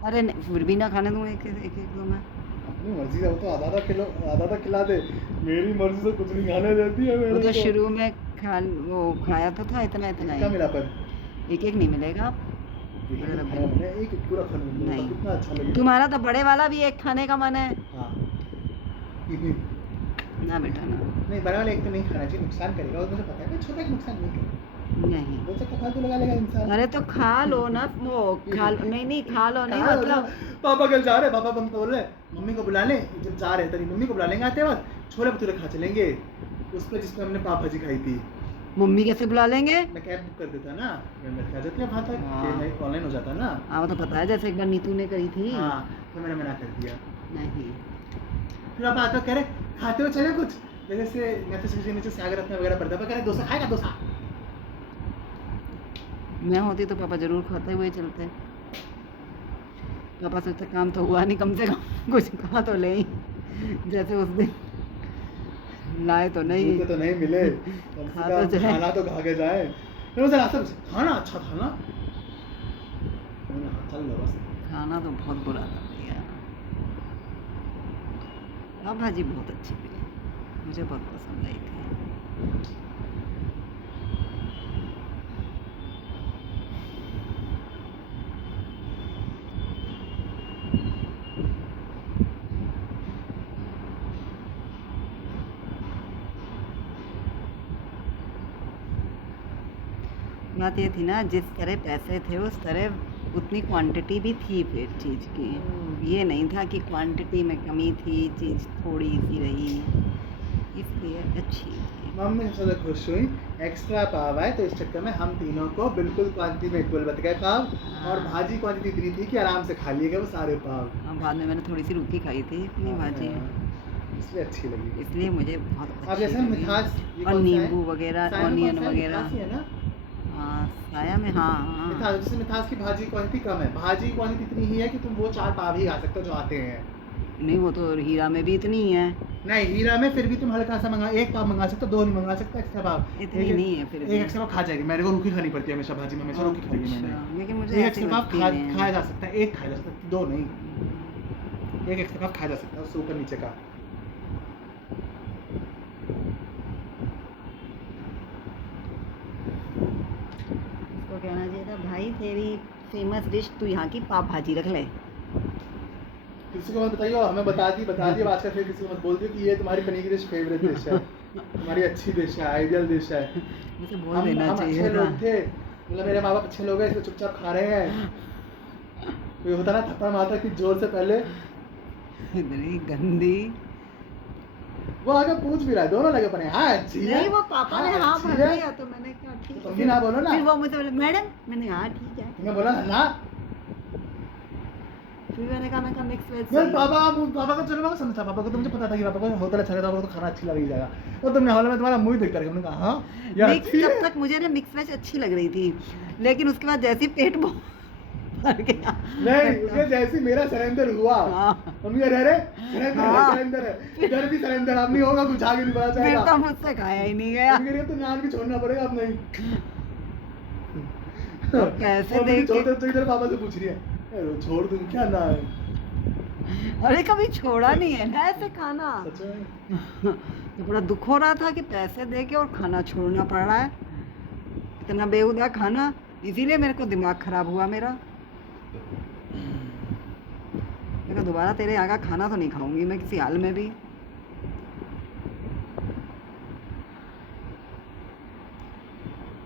अरे नहीं, फिर भी ना खाने दूँ एक एक दो में। अपनी मर्जी है, वो तो आधा किलो आधा खिला दे, मेरी मर्जी से कुछ नहीं खाने देती है वो मेरे तो को। शुरू में वो खाया तो था इतना क्या ही, मिला पर एक एक नहीं मिलेगा। एक एक पूरा खा लूंगा, नहीं। कितना अच्छा लगेगा। तुम्हारा तो बड़े वाला भी एक खाने का मन है हाँ ना बेटा ना। नहीं, बड़ा वाला एक तो नहीं खाना चाहिए, नुकसान करेगा, और मुझे पता है कि छोटा एक नुकसान नहीं करेगा, नहीं, वो सब फालतू लगा लेगा इंसान। अरे तो खा लो ना, वो खा लो, नहीं खा लो नहीं, मतलब पापा कल जा रहे, पापा हम बोल रहे मम्मी को बुला लें, जब जा रहे तेरी मम्मी को बुला लेंगे आते वक्त, छोले भटूरे खा चलेंगे उस पर जिसमें हमने पाव भाजी खाई थी। मम्मी कैसे बुला लेंगे? मैं कैब बुक कर देता ना, मैं आ जाती है वहाँ तक, हाँ। ऑनलाइन हो जाता ना। हाँ, वो तो पता है, जैसे एक बार नीतू ने करी थी। हाँ तो मैंने मना कर दिया। नहीं, फिर आप आते हो कह रहे खाते हो चले कुछ, जैसे मैं तो सोची नीचे सागर रत्न वगैरह पड़ता, कह रहे डोसा खाएगा डोसा। मैं होती तो पापा जरूर खाते हुए चलते, पापा सोचते काम तो हुआ नहीं, कम से कम कुछ खा तो ले ही, जैसे उस दिन लाए तो नहीं, जूते तो नहीं मिले, कम से खा तो कम जाए। खाना तो खा के जाए। फिर मुझे रास्ते में खाना अच्छा था ना, मैंने कहा, चल लो बस। खाना तो बहुत बुरा था भैया। पाव भाजी बहुत अच्छी थी, मुझे बहुत पसंद आई थी। बात ये थी ना, जिस तरह पैसे थे उस तरह उतनी क्वांटिटी भी थी फिर चीज़ की, ये नहीं था कि क्वांटिटी में कमी थी, चीज़ थोड़ी सी रही, इसलिए अच्छी थी। मम्मी सबसे ज़्यादा खुश हुई, एक्स्ट्रा पाव आए तो इस चक्कर में हम तीनों को बिल्कुल क्वांटिटी में इक्वल बच गए पाव, और भाजी क्वांटिटी इतनी थी कि आराम से खा लिए गए वो सारे पाव। हाँ, बाद में मैंने थोड़ी सी रुकी खाई थी अपनी भाजी, इसलिए अच्छी लगी। इसलिए मुझे बहुत अब अच्छी जैसे लगी। मिठास ये और कौन सा है? नींबू वगैरह, साया में ऑनियन कौन सा है? वगैरह। मिठास ही है ना? हाँ, साया में, हाँ मिठास, जैसे मिठास की भाजी क्वांटिटी कम है, भाजी क्वांटिटी इतनी ही है कि तुम वो 4 पाव ही खा सकते हो जो आते हैं। नहीं, वो तो हीरा में भी इतनी ही है। नहीं, हीरा में फिर भी तुम हल्का सा मंगा, एक पाव मंगा सकते हो, 2 नहीं मंगा सकते एक्स्ट्रा पाव। इतनी नहीं है फिर भी। एक एक्स्ट्रा पाव खा जाएगी, मेरे को रूखी खानी पड़ती है हमेशा भाजी में, हमेशा रूखी खाई है मैंने। अच्छा, लेकिन मुझे एक ऐसी एक्स्ट्रा पाव लगती नहीं है। खाया जा सकता है, एक खाया जा सकता है, 2 नहीं। एक एक्स्ट्रा पाव खाया जा सकता है उससे ऊपर नीचे का। उसको कहना चाहिए था, भाई तेरी फेमस डिश तू यहाँ की पाव भाजी रख ले। किसी को मत बताइए, हमें बता दी आज का, फिर किसी को मत बोल दियो कि ये तुम्हारी पनीर की डिश फेवरेट डिश है, तुम्हारी अच्छी डिश है, आइडियल डिश है। मुझे बोल देना हम चाहिए अच्छे था। लोग थे, मतलब मेरे माँ बाप अच्छे लोग हैं, इसलिए चुपचाप खा रहे हैं। कोई होता ना थप्पड़ मारता कि जोर से पहले, इतनी गंदी। वो आगे पूछ भी रहा है, दोनों लगे पड़े, हाँ अच्छी है। नहीं, वो पापा ने हाँ अच्छी भर है। दिया तो मैंने कहा ठीक है। तुम भी ना बोलो ना। फिर वो मुझसे बोले मैडम, मैंने कहा हाँ ठीक है। तुमने बोला ना, फिर मैंने कहा मिक्स वेज। यार पापा को चलो, समझता पापा को, तो मुझे पता था कि पापा को होटल अच्छा लगता है, तो खाना अच्छा लग ही जाएगा, और तुमने हॉल में तुम्हारा मुंह देखकर हमने कहा हाँ यार मिक्स, अच्छी है। तब तक मुझे ना मिक्स वेज अच्छी लग रही थी, लेकिन उसके बाद जैसे ही पेट भर गया। नहीं, उसने जैसे मेरा सरेंडर हुआ, हाँ। मम्मी अरे अरे सरेंडर है, हाँ। सरेंडर है, इधर भी सरेंडर, अब नहीं होगा, कुछ आगे नहीं बढ़ा फिर जाएगा। तो मुझसे खाया ही नहीं गया। मम्मी कह रही है, तो नान भी छोड़ना पड़ेगा अब नहीं। तो कैसे मम्मी देख के छोड़ते तो इधर पापा से पूछ रही है, अरे छोड़ दूं क्या ना है? अरे कभी छोड़ा नहीं है ना ऐसे खाना। सच में? तो बड़ा दुख हो रहा था कि पैसे दे के और खाना छोड़ना पड़ रहा है, इतना बेहुदा खाना, इसीलिए मेरे को दिमाग खराब हुआ मेरा। मैं कहा दोबारा तेरे यहाँ का खाना तो नहीं खाऊंगी मैं किसी हाल में भी।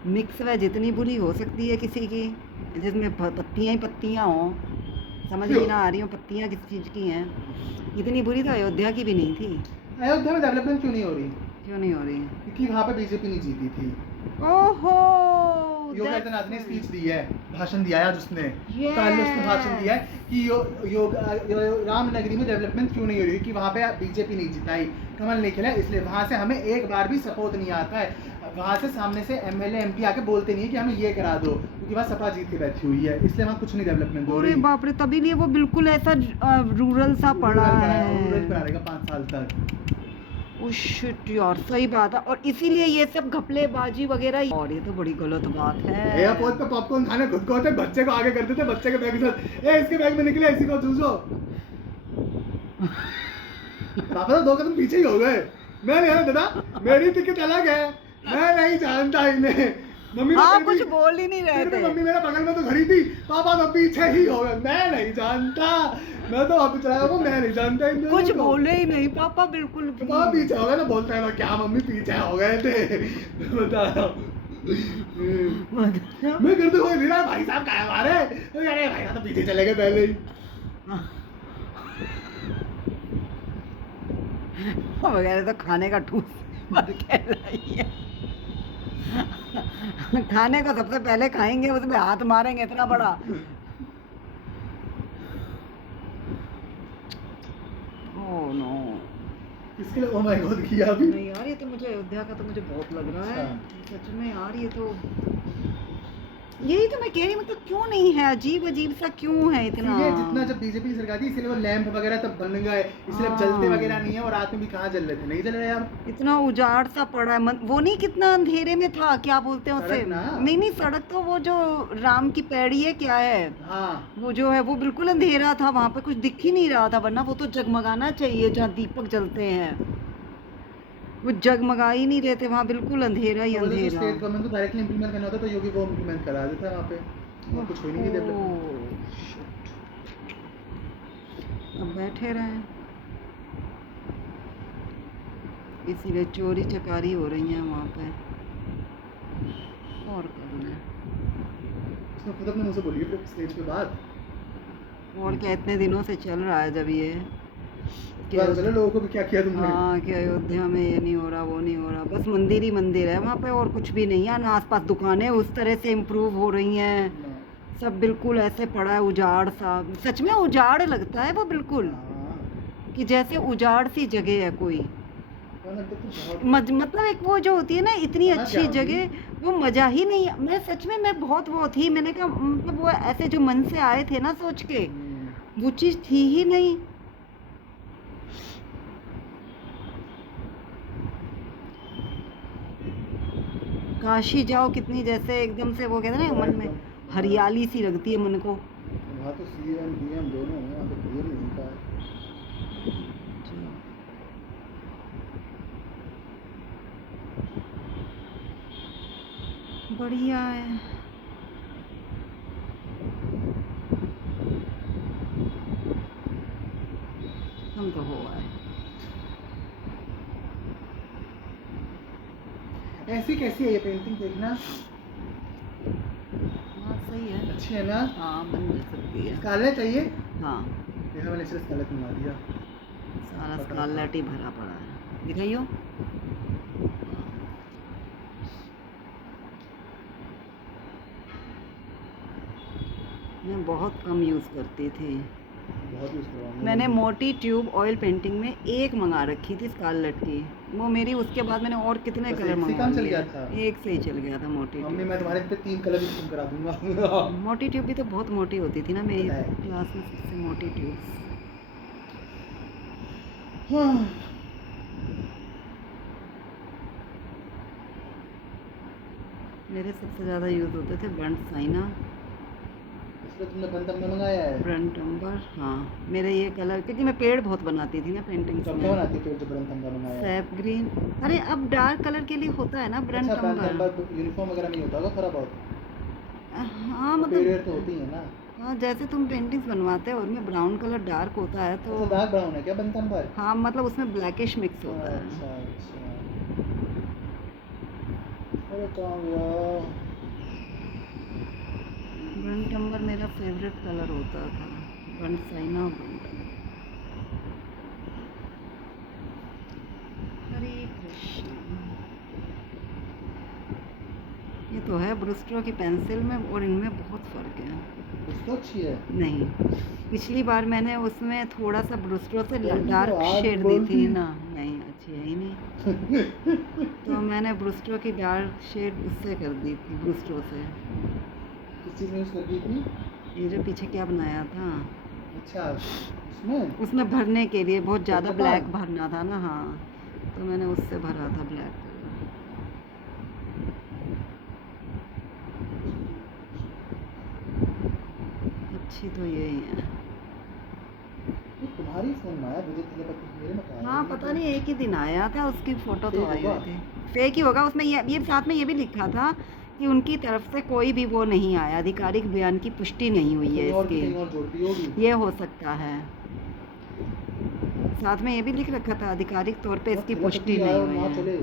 मिक्स वेज इतनी बुरी हो सकती है किसी की, जिसमें पत्तियाँ ही पत्तियाँ हों, समझ नहीं ना आ रही हूँ पत्तियाँ किस चीज़ की हैं। इतनी बुरी तो अयोध्या की भी नहीं थी। अयोध्या में डेवलपमेंट क्यों नहीं हो रही? क्यों नहीं हो रही? क्योंकि वहाँ पे बीजेपी नहीं जीती थी। ओहो, योगी that's आदित्यनाथ ने right. स्पीच दी है, भाषण दिया है आज उसने, Yes. कल उसने भाषण दिया है कि रामनगरी में डेवलपमेंट क्यों नहीं हो रही, कि वहाँ पे बीजेपी नहीं जिताई, कमल नहीं खेला, इसलिए वहाँ से हमें एक बार भी सपोर्ट नहीं आता है। वहाँ से सामने से एमएलए एमपी आके बोलते नहीं है कि हमें ये करा दो, क्योंकि वहाँ सपा जीत के बैठी हुई है, इसलिए वहाँ कुछ नहीं डेवलपमेंट हो अरे रही। बाप रे, तभी लिए वो बिल्कुल ऐसा रूरल सा पड़ा है। रूरल बना रहेगा 5 साल तक। शिट यार, सही बात है, और इसीलिए ये सब घपलेबाजी वगैरह, और ये तो बड़ी गलत बात है। एयरपोर्ट पे पॉपकॉर्न खाने खुद को होते, बच्चे को आगे कर देते, बच्चे के बैग के साथ, ए इसके बैग में निकले, इसी को चूसो। पापा तो 2 कदम पीछे ही हो गए। मैं नहीं है दादा, मेरी टिकट अलग है, मैं नहीं जानता इन्हें। मम्मी हाँ, कुछ बोल ही नहीं रहे थे। मम्मी मेरे बगल में तो खड़ी थी, पापा तो पीछे ही हो गए, मैं नहीं जानता, मैं तो वापस चला गया, मैं नहीं जानता इन दोनों कुछ को। बोले ही नहीं पापा, बिल्कुल भी। पापा पीछे हो गए ना, बोलता है क्या मम्मी पीछे हो गए थे, बता रहा हूँ। मैं करते हुए लीला भाई साहब क्या हमारे, अरे भाई साहब तो पीछे चले गए पहले ही। वगैरह तो खाने का ठूस भर के लाई है। खाने को सबसे पहले खाएंगे, उसमें हाथ मारेंगे इतना बड़ा। ओह नो, किसके लिए ओ माय गॉड किया अभी? नहीं यार, ये तो मुझे अयोध्या का तो मुझे बहुत लग रहा है सच में यार। ये तो यही तो मैं कह रही, मतलब क्यों नहीं है, अजीब अजीब सा क्यों है इतना। ये जितना जब बीजेपी की सरकार थी, इसलिए वो लैंप वगैरह तब बन गए, इसलिए अब जलते वगैरह नहीं है, और रात में भी कहाँ जल रहे थे, नहीं जल रहे यार। इतना उजाड़ सा पड़ा है वो नहीं, कितना अंधेरे में था, क्या बोलते हैं उसे, सड़क ना। नहीं नहीं सड़क तो वो जो राम की पैड़ी है क्या है, हाँ वो जो है वो बिल्कुल अंधेरा था, वहां पे कुछ दिख ही नहीं रहा था, वरना वो तो जगमगाना चाहिए जहाँ दीपक जलते हैं, वो जगमगा ही नहीं रहे थे वहाँ, बिल्कुल अंधेरा ही तो अंधेरा। स्टेट गवर्नमेंट को डायरेक्टली इंप्लीमेंट करना होता तो योगी वो इंप्लीमेंट करा देता है वहाँ पे, वहाँ कुछ हो ही नहीं डेवलपमेंट। अब बैठे रहे, इसीलिए चोरी चकारी हो रही है वहाँ पे, और कर लें। उसने खुद अपने मुँह से बोली है स्टेज पे बात, और क्या, इतने दिनों से चल रहा है जब ये चलो लोगों को भी क्या किया तुमने। हाँ, कि अयोध्या में ये नहीं हो रहा, वो नहीं हो रहा, बस मंदिर ही मंदिर है वहाँ पे, और कुछ भी नहीं है ना, आसपास दुकानें उस तरह से इम्प्रूव हो रही हैं, सब बिल्कुल ऐसे पड़ा है उजाड़ सा, सच में उजाड़ लगता है वो बिल्कुल, कि जैसे उजाड़ सी जगह है कोई, मतलब एक वो जो होती है ना इतनी अच्छी जगह, वो मजा ही नहीं। मैं सच में, मैं बहुत वो थी, मैंने कहा मतलब वो ऐसे जो मन से आए थे ना सोच के, वो चीज़ थी ही नहीं। काशी जाओ, कितनी जैसे एकदम से वो कहते हैं ना, मन में हरियाली सी लगती है मन को। वहाँ तो सीएम डीएम दोनों हैं, वहाँ तो भीड़ नहीं होता है। बढ़िया है। हम तो हो आए। ऐसी कैसी है ये पेंटिंग, देखना। हाँ सही है, अच्छी है ना। हाँ बन सकती है। स्कारलेट चाहिए। हाँ देखा मैंने सिर्फ स्कारलेट मंगा दिया, सारा स्कारलेट ही भरा पड़ा है, दिखाइयो। मैं बहुत कम यूज़ करती थी, बहुत यूज़ करवाऊंगा। मैंने मोटी ट्यूब ऑयल पेंटिंग में एक मंगा रखी थी स्कारलेट की, वो मेरी उसके बाद मैंने और कितने बस कलर एक से मंगवा काम चल लिए। गया था। एक से ही चल गया था मोटी मम्मी ट्यूब। मैं तुम्हारे पे 3 कलर भी खत्म करा दूंगा। मोटी ट्यूब भी तो बहुत मोटी होती थी ना मेरी पता है। क्लास में सबसे मोटी ट्यूब। हाँ। मेरे सबसे ज़्यादा यूज़ होते थे ब्रंट साइना, इसलिए तुमने बंदम में मंगाया है। ब्रंट अम्बर। हाँ, मेरे ये कलर क्योंकि मैं पेड़ बहुत बनाती थी ना पेंटिंग्स कब में। क्या बनाती है फिर जो बंदम का मंगाया है? SAP green. अरे अब डार्क कलर के लिए होता है ना ब्रंट अच्छा अम्बर। बंदम यूनिफॉर्म वगैरह नहीं होता होगा थोड़ा बहुत? हाँ पेड़ मतलब, तो होती है ना। हाँ जैसे तुम पेंटिंग्स बनवाते हो उनमें ब्राउन कलर डार्क होता है तो। अच्छा डार्क ब्राउन है क्या बंदम पर? हाँ मतलब उसमें ब्लैकिश मिक्स होता है। अच्छा अच्छा। अरे कहाँ गया? ब्रंट अम्बर मेरा फेवरेट कलर होता था। ब्रंट साइना, ब्रंट अम्बर। हरे कृष्ण। ये तो है ब्रूस्टो की पेंसिल में और इनमें बहुत फ़र्क है। कुछ तो अच्छी है। नहीं, पिछली बार मैंने उसमें थोड़ा सा ब्रूस्टो से बोल दी तो डार्क आज शेड दी बोल थी दी। ना। नहीं अच्छी है ही नहीं। तो मैंने ब्रूस्टो की डार्क शेड उससे कर दी थी, ब्रूस्टो से। किस चीज़ में यूज़ कर दी थी? ये जो पीछे क्या बनाया था अच्छा उसमें उसमें भरने के लिए बहुत ज़्यादा कपाल? ब्लैक भरना था ना। हाँ, तो मैंने उससे भरा था ब्लैक कलर। अच्छी तो यही है। ये तुम्हारी फ़ोन में आया मुझे तेलेपाती मेरे में कहाँ हाँ है? पता नहीं एक ही दिन आया था, उसकी फ़ोटो तो फेक आई होगा। हुई थी। फेक ही होगा। उसमें ये साथ में ये भी लिखा था कि उनकी तरफ से कोई भी वो नहीं आया, आधिकारिक बयान की पुष्टि नहीं हुई है कहीं और की कहीं इसकी। और जोड़ दी होगी। ये हो सकता है। साथ में ये भी लिख रखा था आधिकारिक तौर पे इसकी पुष्टि आया नहीं और हुई ना है। चले।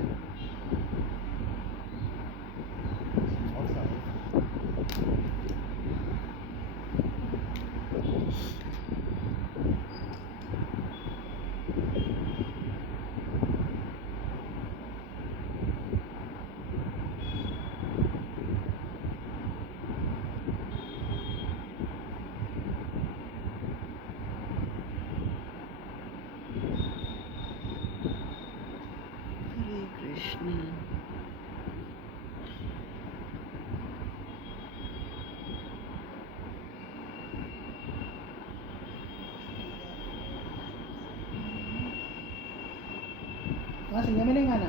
हरे कृष्ण। कहाँ से मैंने खाना?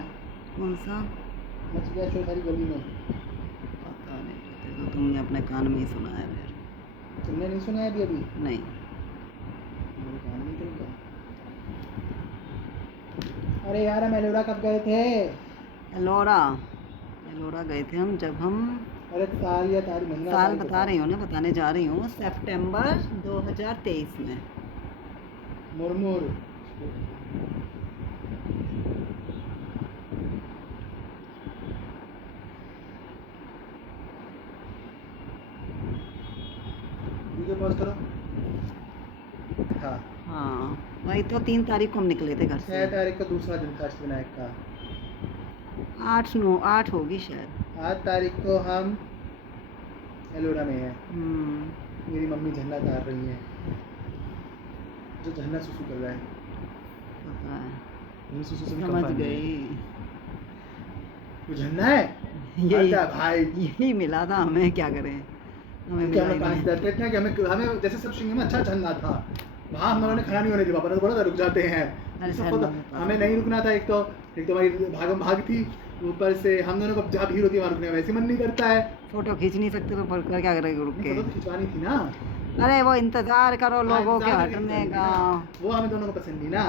कौन सा? मच गया शोर सारी गली में। पता नहीं, पता तो तुमने अपने कान में ही सुना है फिर। तुमने नहीं सुना है अभी? नहीं। मेरे कान में क्यों गया? अरे यार हम एलोरा कब गए थे? एलोरा, एलोरा गए थे हम जब हम अरे साल या तारीख महीना साल तारीख बता रही हूँ ना, बताने जा रही हूँ, सितंबर 2023 में। मुरमुर वीडियो पॉज करो। हाँ हाँ वही तो 3 तारीख को हम निकले थे घर 6 से। तारीख का दूसरा दिन था अष्टविनायक का। 8 होगी शायद। 8 तारीख को हम एलोरा में हैं। हम्म। मेरी मम्मी झंडा तार रही हैं। जो झंडा सुसु कर रहा है। पता है, मुझे सुसु से भी कम समझ पानी है। गई। वो झंडा है? यही हटा भाई। यही मिला था हमें, क्या करें, हमें क्या मिला हमें ही पानी नहीं। देते थे कि हमें जैसे सब शिंगे में अच्छा झंडा था। वहाँ हम लोगों ने खड़ा नहीं होने दिया, पापा ने बोला था रुक जाते हैं। अरे सब शायद पता- मम्मी पास हमें में नहीं था। रुकना था। एक तो हमारी भागम भाग थी, ऊपर से हम दोनों को जहाँ भीड़ होती है वहाँ रुकने का वैसे मन नहीं करता है। फोटो खींच नहीं सकते तो पर क्या करेंगे रुक के। फोटो तो खिंचवानी थी ना। अरे वो इंतजार करो हाँ, लोगों के इंतजार करके हटने खिंचवानी थी का। ना। वो हमें दोनों को पसंद नहीं ना,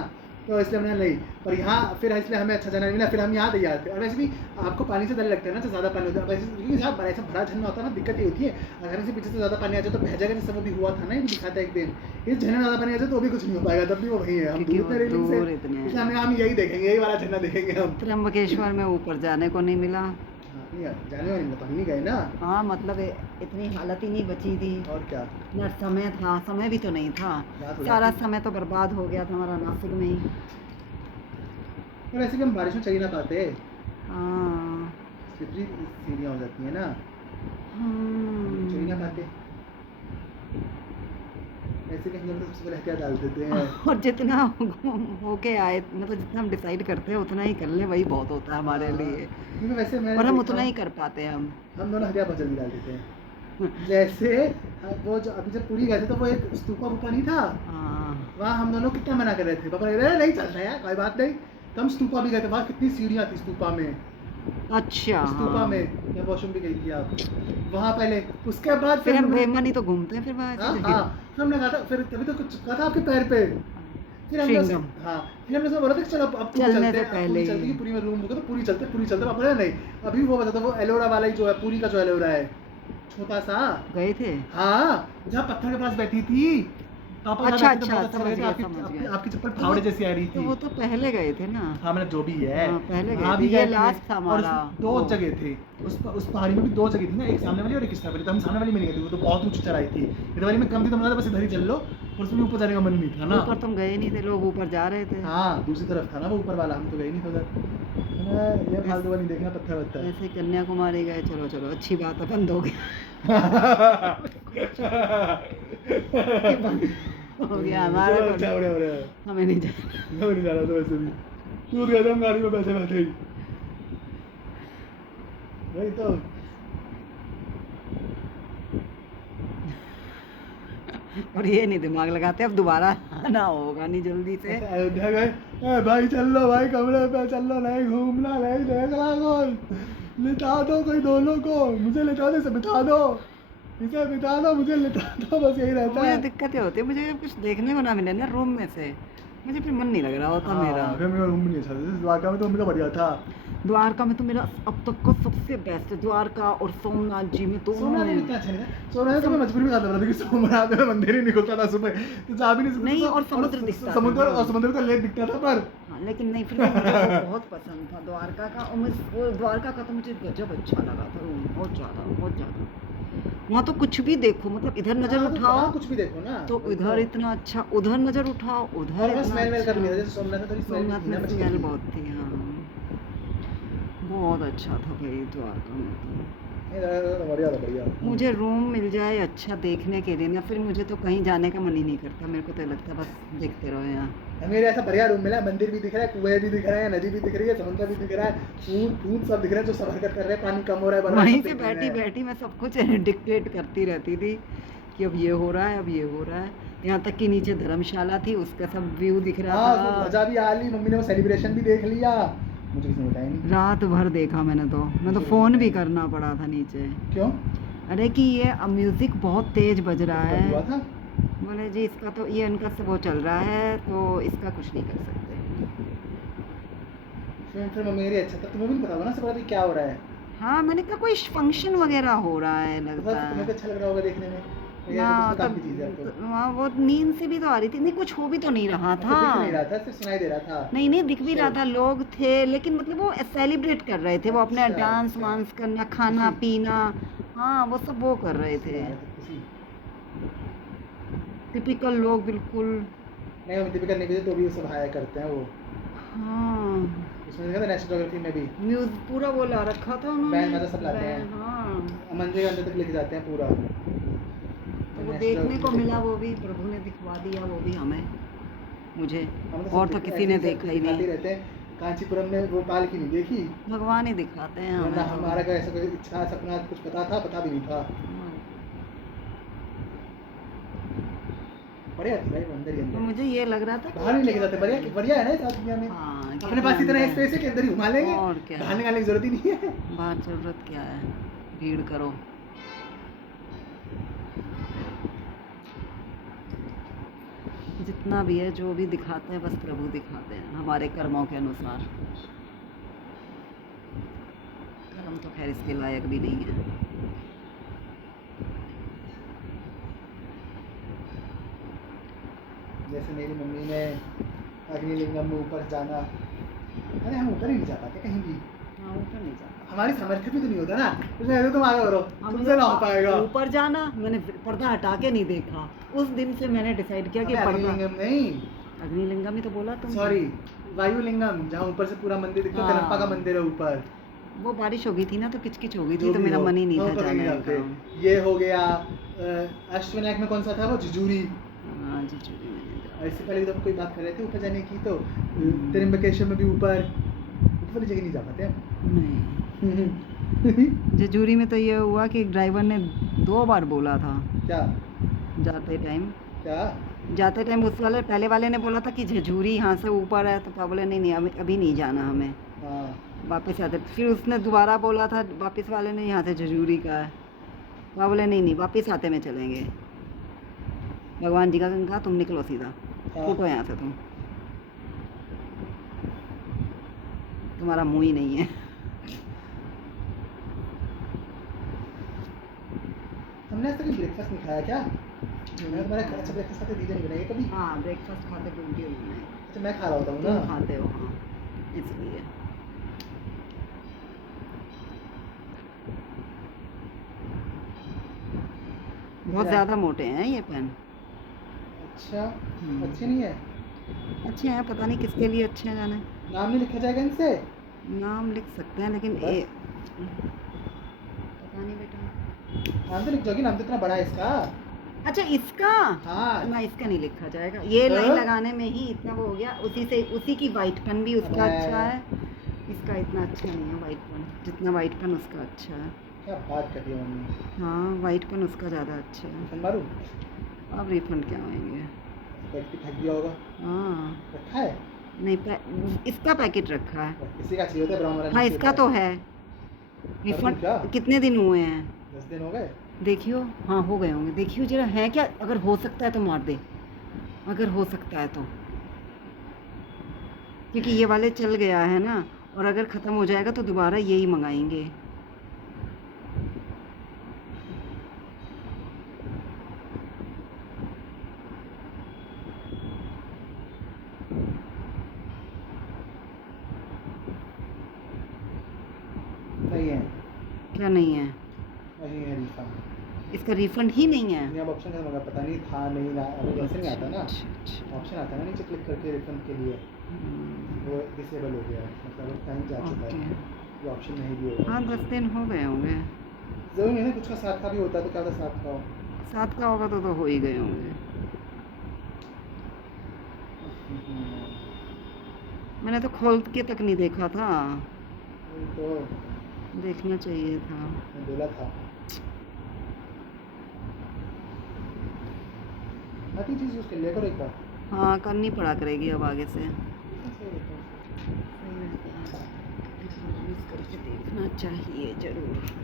तो इसलिए हमने नहीं। पर यहाँ फिर इसलिए हमें अच्छा झंडा नहीं मिला, फिर हम यहाँ तैयार थे। और वैसे भी आपको पानी से डर लगता है ना, तो ज़्यादा पानी होता है वैसे, क्योंकि जहाँ ऐसा बड़ा झरना होता है ना, दिक्कत ये होती है अगर से पीछे से ज़्यादा पानी आ जाए तो बह जाएगा। जैसे वो भी हुआ था ना, ये भी दिखाता है एक दिन। इस झरने में ज़्यादा पानी आ जाए तो भी कुछ नहीं हो पाएगा, तब भी वो वहीं है। हम क्योंकि दूर वो थे रेलिंग से, दूर इतने हैं। इसलिए हम यही देखेंगे, यही वाला झरना देखेंगे हम। त्र्यंबकेश्वर में ऊपर जाने को नहीं मिला। हाँ, नहीं यार, जाने वाली तो हम नहीं गए ना। हाँ मतलब इतनी हालत ही नहीं बची थी। और क्या, न समय था, समय भी तो नहीं था। रात हो सारा जाती। समय तो बर्बाद हो गया था हमारा नासिक में ही। और ऐसे भी हम बारिश में चल ही ना पाते, हाँ। स्लिपरी सीढ़ियाँ हो जाती हैं ना, चल ही ना पाते। ऐसे कहीं हम तो सबसे पहले हथियार डाल देते हैं। और जितना होके आए मतलब जितना हम डिसाइड करते हैं उतना ही कर ले, वही बहुत होता है हमारे हाँ, लिए। क्योंकि वैसे मैंने और हम देखा, उतना ही कर पाते हैं हम दोनों हथियार बहुत जल्दी डाल देते हैं। जैसे वो जो अभी जब पूरी गए थे तो वो एक स्तूपा वूपा नहीं था, हाँ वहाँ हम दोनों कितना मना कर रहे थे, पापा कह रहे नहीं चल रहा यार कोई बात नहीं। तो हम स्तूपा भी गए थे, वहाँ कितनी सीढ़ियाँ थी स्तूपा में। अच्छा स्तूपा हाँ। में या वॉशरूम भी गई थी आप वहाँ पहले, उसके बाद फिर हम हमने- बेमनी तो घूमते हैं फिर वहाँ हाँ ऐसे हाँ, फिर हमने कहा था, फिर तभी तो कुछ कहा था आपके पैर पे। फिर हमने Chewing-gum। हाँ, फिर हमने उसमें बोला था कि चलो अब पूरी चलने चलते से हैं, अब पहले पूरी ही। चलते हैं, पूरी में रूम बुक है तो पूरी चलते पापा बोले नहीं। अभी वो बता था वो एलोरा वाला ही जो है, पूरी का जो एलोरा है छोटा सा। गए थे। हाँ, जहाँ पत्थर के पास बैठी थी पापा अच्छा, जहाँ बैठे थे, अच्छा, बहुत अच्छा लगा था, समझ गया। आपकी चप्पल फावड़े जैसी आ रही तो थी। वो तो पहले गए थे ना। हाँ मतलब जो भी है, हाँ, पहले गए वहाँ थे, भी ये गए थे। लास्ट था और हमारा दो वो। जगह थे उस पहाड़ी में भी, दो जगह थी ना, एक सामने वाली और एक इस वाली। तो हम सामने वाली में नहीं गए थे, वो तो बहुत ऊंची चढ़ाई थी। इधर वाली में कम थी तो मतलब बस इधर ही चल लो, और उसमें ऊपर जाने का मन नहीं था ना। ऊपर तुम गए नहीं थे, लोग ऊपर जा रहे थे। हाँ, दूसरी तरफ था ना वो ऊपर वाला, हम तो गए नहीं थे उधर। ये फालतू का नहीं देखना, पत्थर वत्थर। ऐसे कन्याकुमारी गए, चलो चलो अच्छी बात है, बंद हो गया। हो गया हमारा चलो, तो। अच्छा, बढ़िया। हमें नहीं जाना। मैं नहीं जा रहा था वैसे भी, टूट गए थे हम गाड़ी में बैठे बैठे ही। वही तो। और ये नहीं दिमाग लगाते अब दोबारा आना होगा नहीं जल्दी से। ऐसे अयोध्या गए, ए भाई चल लो भाई कमरे पे, चल लो, नहीं घूमना, नहीं देखना कोई, लिटा दो कोई दोनों को, मुझे लिटा दो, इसे बिठा दो, इसे बिठा दो, मुझे लिटा दो, बस यही रहता मुझे है। दिक्कत ये होती है, मुझे जब कुछ देखने को ना मिले ना रूम में से, मुझे फिर मन नहीं लग रहा होता मेरा। हाँ, फिर मेरा रूम भी नहीं अच्छा था, जैसे द्वारका में तो मम्मी का बढ़िया था। द्वारका में तो मेरा अब तक का सबसे बेस्ट है, द्वारका और सोमनाथ जी में तो सोमनाथ में इतना अच्छा नहीं था, सोमनाथ में तो मैं मजबूरी में जाता था क्योंकि सोमनाथ में मंदिर ही नहीं खुलता था सुबह, तो जा भी नहीं सकते नहीं, थे। और समुद्र दिखता था। समुद्र, और समुद्र का लेक दिखता था पर। हाँ, लेकिन नहीं फिर भी मुझे वो बहुत पसंद था द्वारका का, और वो द्वारका का तो मुझे गजब अच्छा लगा था रूम, बहुत ज़्यादा। वहाँ तो कुछ भी देखो, मतलब इधर नजर हाँ, तो उठाओ हाँ, कुछ भी देखो ना तो इधर इतना अच्छा, उधर नजर उठाओ उधर और इतना स्मेल वेल का भी नहीं था, अच्छा। जैसे सोमनाथ में थोड़ी स्मेल सोमनाथ थी ना में मछली स्मेल की। बहुत थी। हाँ, बहुत अच्छा था भाई द्वारका में तो। बढ़िया था, बढ़िया। मुझे रूम मिल जाए अच्छा देखने के लिए ना, फिर मुझे तो कहीं जाने का मन ही नहीं करता, मेरे को तो लगता है बस देखते रहो यहाँ। मेरे ऐसा बढ़िया रूम मिला, मंदिर भी दिख रहा है, कुएं भी दिख रहे हैं, नदी भी दिख रही है, समुद्र भी दिख रहा है, फूल सब दिख रहा है, जो सब हरकत कर रहे हैं, पानी कम हो रहा है, बढ़ रहा है, वहीं सब से देख रहे हैं। बैठी मैं सब कुछ डिक्टेट करती रहती थी कि अब ये हो रहा है, अब ये हो रहा है। यहाँ तक कि नीचे धर्मशाला थी, उसका सब व्यू दिख रहा हाँ, उसमें था। ध्वजा भी आ ली, मम्मी ने वो सेलिब्रेशन भी देख लिया, मुझे किसी ने बताया नहीं। रात भर देखा मैं तो फ़ोन भी करना पड़ा था नीचे। क्यों? अरे कि ये म्यूज़िक बहुत तेज बज रहा कब हुआ है, था? बोले जी इसका तो ये उनका से वो चल रहा है तो इसका कुछ नहीं कर सकते। फिर मम्मी मेरी अच्छा था, तुम्हें भी नहीं पता होगा ना, सब पता क्या हो रहा है। हाँ, मैंने कहा कोई फंक्शन वगैरह हो रहा है लगता तुम्हें है तो अच्छा लग रहा होगा देखने में, ना, काफी चीज है आपको। तब वहाँ वो नींद से भी तो आ रही थी, नहीं कुछ हो भी तो नहीं रहा था। दिख नहीं रहा था, सिर्फ सुनाई दे रहा था। नहीं दिख भी रहा था, लोग थे, लेकिन मतलब वो सेलिब्रेट कर रहे थे, वो अपने अच्छा, डांस अच्छा। वांस करना, खाना खुशी। पीना, हाँ वो सब वो कर रहे थे, टिपिकल लोग बिल्कुल। नहीं हम दीपिका नहीं भेजे तो भी वो सब हाया करते हैं वो। हाँ, उसमें देखा था नेशनल ज्योग्राफी में भी न्यूज़ पूरा वो ला रखा था उन्होंने। बैंड बाजा सब लाते हैं। हाँ, मंदिर के अंदर तक लेके जाते हैं पूरा। तो वो देखने को मिला, वो भी प्रभु ने दिखवा दिया, वो भी हमें, मुझे, हम सब और तो ऐसे किसी ने सब देखा ही दिखाते नहीं। रहते हैं। कांचीपुरम में वो पाल की नहीं देखी, भगवान ही दिखाते हैं वरना हमें। हमारा का ऐसा कोई इच्छा सपना कुछ पता भी नहीं था। बढ़िया थी भाई मंदिर के तो अंदर, मुझे ये लग रहा था कि बाहर नहीं लेके क्या जाते, बढ़िया करें। बढ़िया है ना साउथ इंडिया में। हाँ, अपने कितना पास इतना अंदर। स्पेस है कि अंदर ही घुमा लेंगे, और क्या, बाहर निकालने की जरूरत ही नहीं है। बाहर जरूरत क्या है, भीड़ करो। जितना भी है, जो भी दिखाते हैं बस प्रभु दिखाते हैं हमारे कर्मों के अनुसार। कर्म तो खैर इसके लायक भी नहीं है। जैसे मेरी मम्मी ने अग्निलिंगम में ऊपर जाना, अरे हम ऊपर ही नहीं जा पाते कहीं भी, हाँ, ऊपर नहीं जाता। हमारी सामर्थ्य भी तो नहीं होता ना, इसमें ऐसे तुम आगे करो, तुमसे ना हो पाएगा। ऊपर जाना, मैंने पर्दा हटा के नहीं देखा, उस दिन से मैंने डिसाइड किया कि अबे पर्दा। अग्निलिंगम नहीं, अग्निलिंगम ही तो बोला तुम। सॉरी, वायुलिंगम, जहाँ ऊपर से पूरा मंदिर दिखता है, हाँ। कनप्पा का मंदिर है ऊपर। वो बारिश हो गई थी ना, तो किचकिच हो गई जो थी, तो भी मेरा हो, मन ही नहीं हम था ऊपर जाने नहीं का। जाते। ये हो गया अष्टविनायक में कौन सा था वो, जिजूरी, हाँ जेजूरी में निद्रा। और इससे पहले जब कोई बात कर रहे थे ऊपर जाने की, तो त्रिम्बकेश्वर में भी ऊपर वाली जगह नहीं जा पाते हम। नहीं जेजूरी में तो ये हुआ कि ड्राइवर ने 2 बार बोला था क्या जाते टाइम। क्या जाते टाइम उस वाले पहले वाले ने बोला था कि झजूरी यहाँ से ऊपर है, तो पापा बोले नहीं नहीं अभी नहीं जाना हमें, हाँ वापस आते। फिर उसने दोबारा बोला था वापस वाले ने यहाँ से झजूरी का है, पापा बोले नहीं नहीं वापस आते में चलेंगे। भगवान जी का कहा तुम निकलो सीधा, फूटो यहाँ से तुम्हारा मुँह ही नहीं है। हमने आज तक ब्रेकफास्ट नहीं खाया क्या? मैं तुम्हारे अच्छा ब्रेकफास्ट खाते वीडियो नहीं बनाई कभी? हाँ ब्रेकफास्ट खाते वीडियो नहीं बनाई। अच्छा मैं खा रहा होता हूँ ना। तुम खाते हो हाँ, इसलिए। बहुत ज़्यादा मोटे हैं ये पेन। अच्छा अच्छे नहीं है? अच्छे हैं, पता नहीं किसके लिए अच्छे हैं जाने। नाम नहीं लिखा जाएगा इनसे? नाम लिख सकते हैं लेकिन पता नहीं बेटा। नाम तो लिख जाओगी, नाम तो इतना बड़ा है इसका। अच्छा इसका? हाँ ना इसका नहीं लिखा जाएगा, ये तो? लाइन लगाने में ही इतना वो हो गया। उसी की वाइट पेन भी उसका अच्छा है, इसका इतना अच्छा नहीं है वाइट पेन, जितना वाइट पेन उसका अच्छा है। क्या बात कर रही है मम्मी? हाँ वाइट पेन उसका ज़्यादा अच्छा है। रिफंड मारूं? अब रिफंड क्या आएंगे? पैकेट थक गया होगा। हाँ रखा है? नहीं इसका पैकेट रखा है। किसी का चाहिए होता है ब्राउन वाला? हाँ इसका तो है। रिफंड कितने दिन हुए हैं? 10 दिन हो गए। देखियो हाँ हो गए होंगे, देखियो जरा है क्या, अगर हो सकता है तो मार दे, अगर हो सकता है तो, क्योंकि ये वाले चल गया है ना, और अगर ख़त्म हो जाएगा तो दोबारा यही मंगाएंगे। नहीं है? क्या नहीं है? नहीं है रिफंड। इसका रिफंड ही नहीं है? नहीं अब ऑप्शन कैसे मंगा, पता नहीं था नहीं ना, अभी जैसे नहीं आता ना ऑप्शन आता है ना नीचे क्लिक करके रिफंड के लिए, वो डिसेबल हो गया है, मतलब टाइम जा चुका है, ये ऑप्शन नहीं भी होगा। हाँ 10 दिन हो गए होंगे। जरूर नहीं ना, कुछ का 7 का भी होता है, तो क्या होता 7 का हो? 7 का होगा तो हो ही गए होंगे। मैंने तो खोल के तक नहीं देखा था, तो देखना चाहिए था। मैं बोला था बाकी चीज़ यूज़ कर लिया करो एक बार। हाँ करनी पड़ा करेगी अब आगे से। यूज़ करके देखना चाहिए ज़रूर।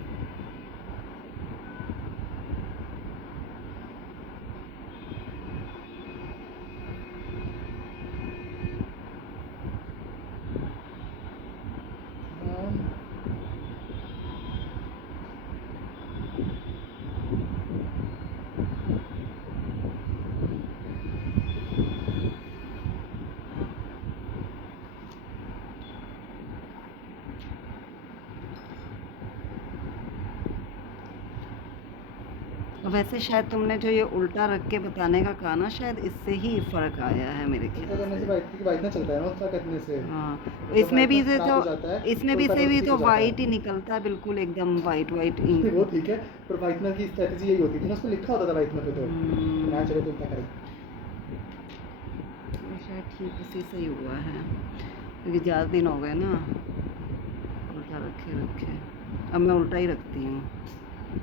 वैसे शायद तुमने जो ये उल्टा रख के बताने का कहा ना, शायद इससे ही फ़र्क आया है मेरे ख्याल से। वाइट ना चलता है ना उसका करने से। हाँ इसमें भी से तो इसमें भी से भी तो वाइट ही निकलता है, बिल्कुल एकदम वाइट इंक। वो ठीक है, पर वाइटनर की स्ट्रेटजी यही होती थी ना, उसमें लिखा होता था वाइटनर पे, तो ना चले तो क्या करें। शायद ठीक उसी से ही हुआ है, क्योंकि ज़्यादा दिन हो गए ना उल्टा रखे। अब मैं उल्टा ही रखती हूँ,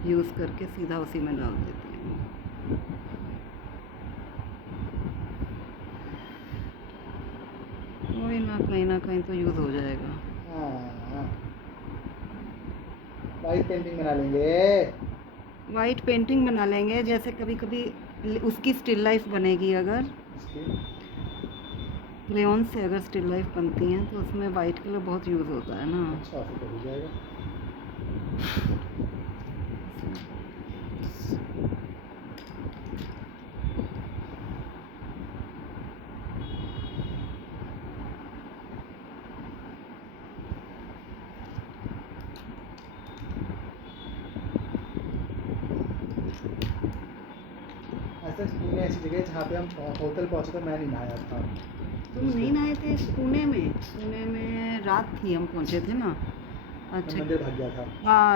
यूज़ करके सीधा उसी में डाल देती हूँ। वही ना कहीं तो यूज़ हो जाएगा। हाँ वाइट पेंटिंग बना लेंगे। वाइट पेंटिंग बना लेंगे, जैसे कभी कभी उसकी स्टिल लाइफ बनेगी, अगर क्रेयॉन से अगर स्टिल लाइफ बनती हैं तो उसमें वाइट कलर बहुत यूज़ होता है ना। अच्छा तो हो जाएगा। पुणे ऐसी जगह जहाँ पे हम होटल पहुँचे तो मैं नहीं नहाया था। तुम नहीं नहाए थे पुणे में? पुणे में रात थी, हम पहुँचे थे ना। अच्छा मंदिर भाग गया था।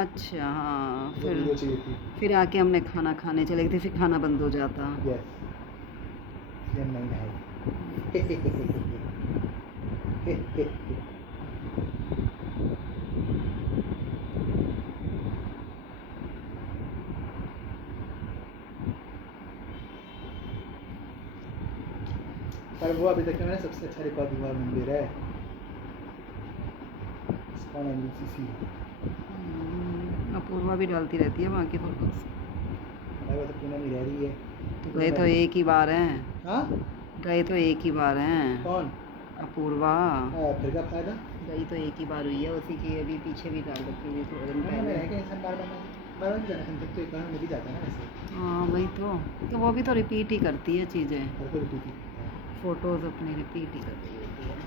अच्छा हाँ, जो वीडियो चाहिए थी। फिर आके हमने खाना खाने चले गए थे, फिर खाना बंद हो जाता। यस सीजन 9 है। पर वो अभी तक का मेरा सबसे अच्छा रिकॉर्ड हुआ मंदिर है इस्कॉन एनबीसीसी। अपूर्वा भी डालती रहती है वहाँ के फोटोज। वो तो पुणे में रह रही है। तो गए तो एक ही बार हैं। हाँ गए तो एक ही बार हैं। कौन? अपूर्वा। फिर क्या फायदा? गई तो एक ही बार हुई है, उसी की अभी पीछे भी डाल रखी हुई थोड़े दिन पहले। इंसान बार बार भी जाना संतक तो एक बार में भी जाता है ना वैसे। हाँ वही तो वो भी तो रिपीट ही करती है चीज़ें, हर कोई रिपीट ही फोटोज अपनी रिपीट ही करती रहती है।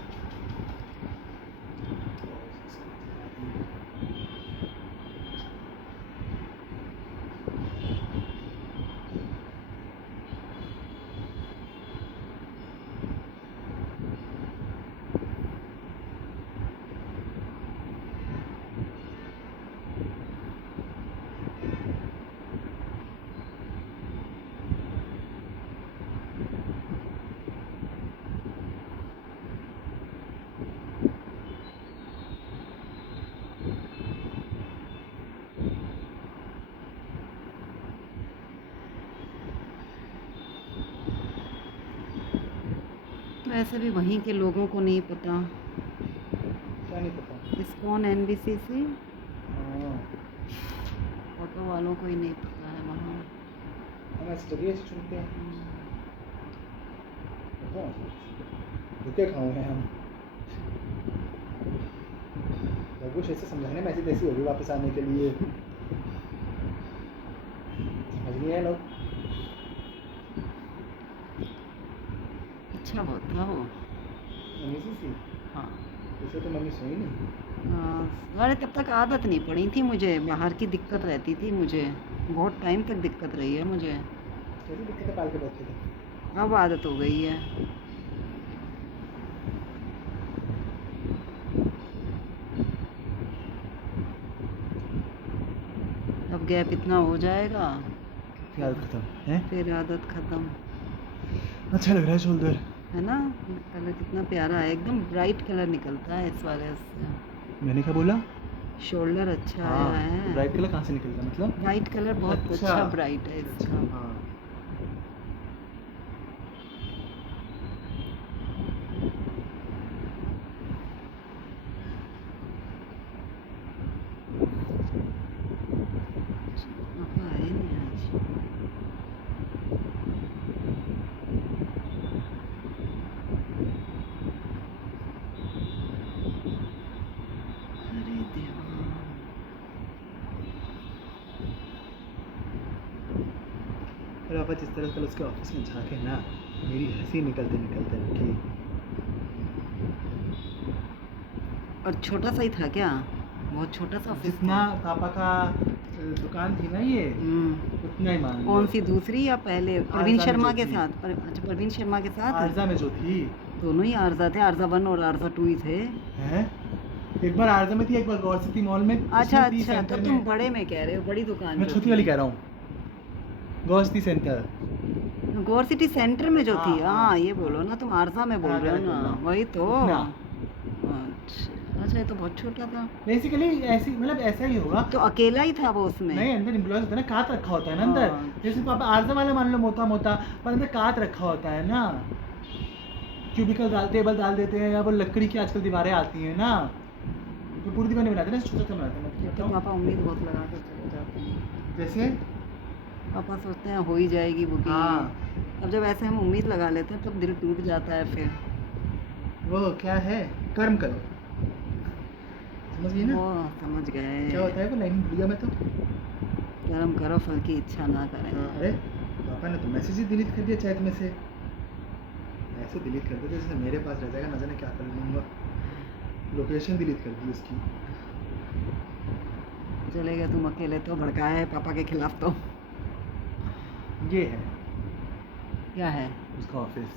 वैसे भी वहीं के लोगों को नहीं पता। क्या नहीं पता? इस्कॉन एनबीसीसी ऑटो वालों को ही नहीं पता है वहाँ। हम स्टडी ऐसे चुनते हैं। रुके खाऊं हैं हम। कुछ ऐसे समझाने में ऐसी तैसी होगी वापस आने के लिए। समझ नहीं है लोग। अच्छा बहुत था वो। एनबीसीसी हाँ इसे तो मम्मी सोई नहीं। अरे तब तक आदत नहीं पड़ी थी मुझे, बाहर की दिक्कत रहती थी मुझे, बहुत टाइम तक दिक्कत रही है मुझे। कैसी दिक्कतें पाल के बैठे थे? अब आदत हो गई है। अब गैप इतना हो जाएगा फिर आदत खत्म है। फिर आदत खत्म। अच्छा लग रहा है शोल्डर, है ना? कलर कितना प्यारा है, एकदम ब्राइट कलर निकलता है इस वाले से। मैंने क्या बोला? शोल्डर अच्छा आया है। ब्राइट कलर कहाँ से निकलता है मतलब? ब्राइट कलर बहुत अच्छा ब्राइट है इसका। हाँ पापा आए नहीं आज। अरे देवा। अरे पापा जिस तरह कल उसके ऑफिस में झाँके ना, मेरी हंसी निकलते निकलते रुकी। और छोटा सा ही था क्या? बहुत छोटा सा ऑफिस जितना था। पापा का दुकान थी ना ये, उतना ही मान लो। कौन सी, दूसरी या पहले? प्रवीण आरज़ा में शर्मा जो के थी। साथ अच्छा प्रवीण शर्मा के साथ आरज़ा में जो थी। दोनों ही आरज़ा थे, आरज़ा 1 और आरज़ा 2 ही थे। हैं? एक बार आरज़ा में थी, एक बार गौर सिटी मॉल में। अच्छा उसमें थी अच्छा, सेंटर तो में। तुम बड़े में कह रहे हो, बड़ी दुकान मैं जो छोटी थी। वाली कह रहा हूँ, गौर सिटी सेंटर। गौर सिटी सेंटर में जो थी, हाँ, हाँ ये बोलो ना, तुम आरज़ा में बोल हाँ, रहे हो correct बोल रहा ना, हूँ। वही तो। उतना। अच्छा ये तो बहुत छोटा था। बेसिकली ऐसी मतलब ऐसा ही होगा। तो अकेला ही था वो उसमें? नहीं, अंदर एम्प्लॉयज होता है ना, कांच रखा होता है ना अंदर। हाँ। जैसे पापा आरज़ा वाला मान लो मोटा मोटा, पर अंदर कांच रखा होता है ना। क्यूबिकल टेबल डाल देते हैं, या वो लकड़ी की आजकल दीवारें आती हैं ना, तो पूरी दीवार नहीं बनाते ना, छोटा छोटा बनाते हैं। तो पापा उम्मीद बहुत लगा कर चले जाते हैं। जैसे पापा सोचते हैं हो ही जाएगी बुकिंग। हाँ। अब जब ऐसे हम उम्मीद लगा लेते हैं तब दिल टूट जाता है फिर। वो क्या है, कर्म करो, समझ गई ना? वो समझ गए। क्या होता है वो लाइन भूल गया मैं तो। कर्म करो फल की इच्छा ना करें। अरे पापा ने तो मैसेज ही डिलीट कर दिया चैट में से, ऐसे डिलीट कर दिया जैसे मेरे पास रह जाएगा, न जाने क्या कर लूँगा। लोकेशन डिलीट कर दी उसकी। चले गए तुम अकेले, तो भड़काया है पापा के खिलाफ तो। ये है क्या है? उसका ऑफिस।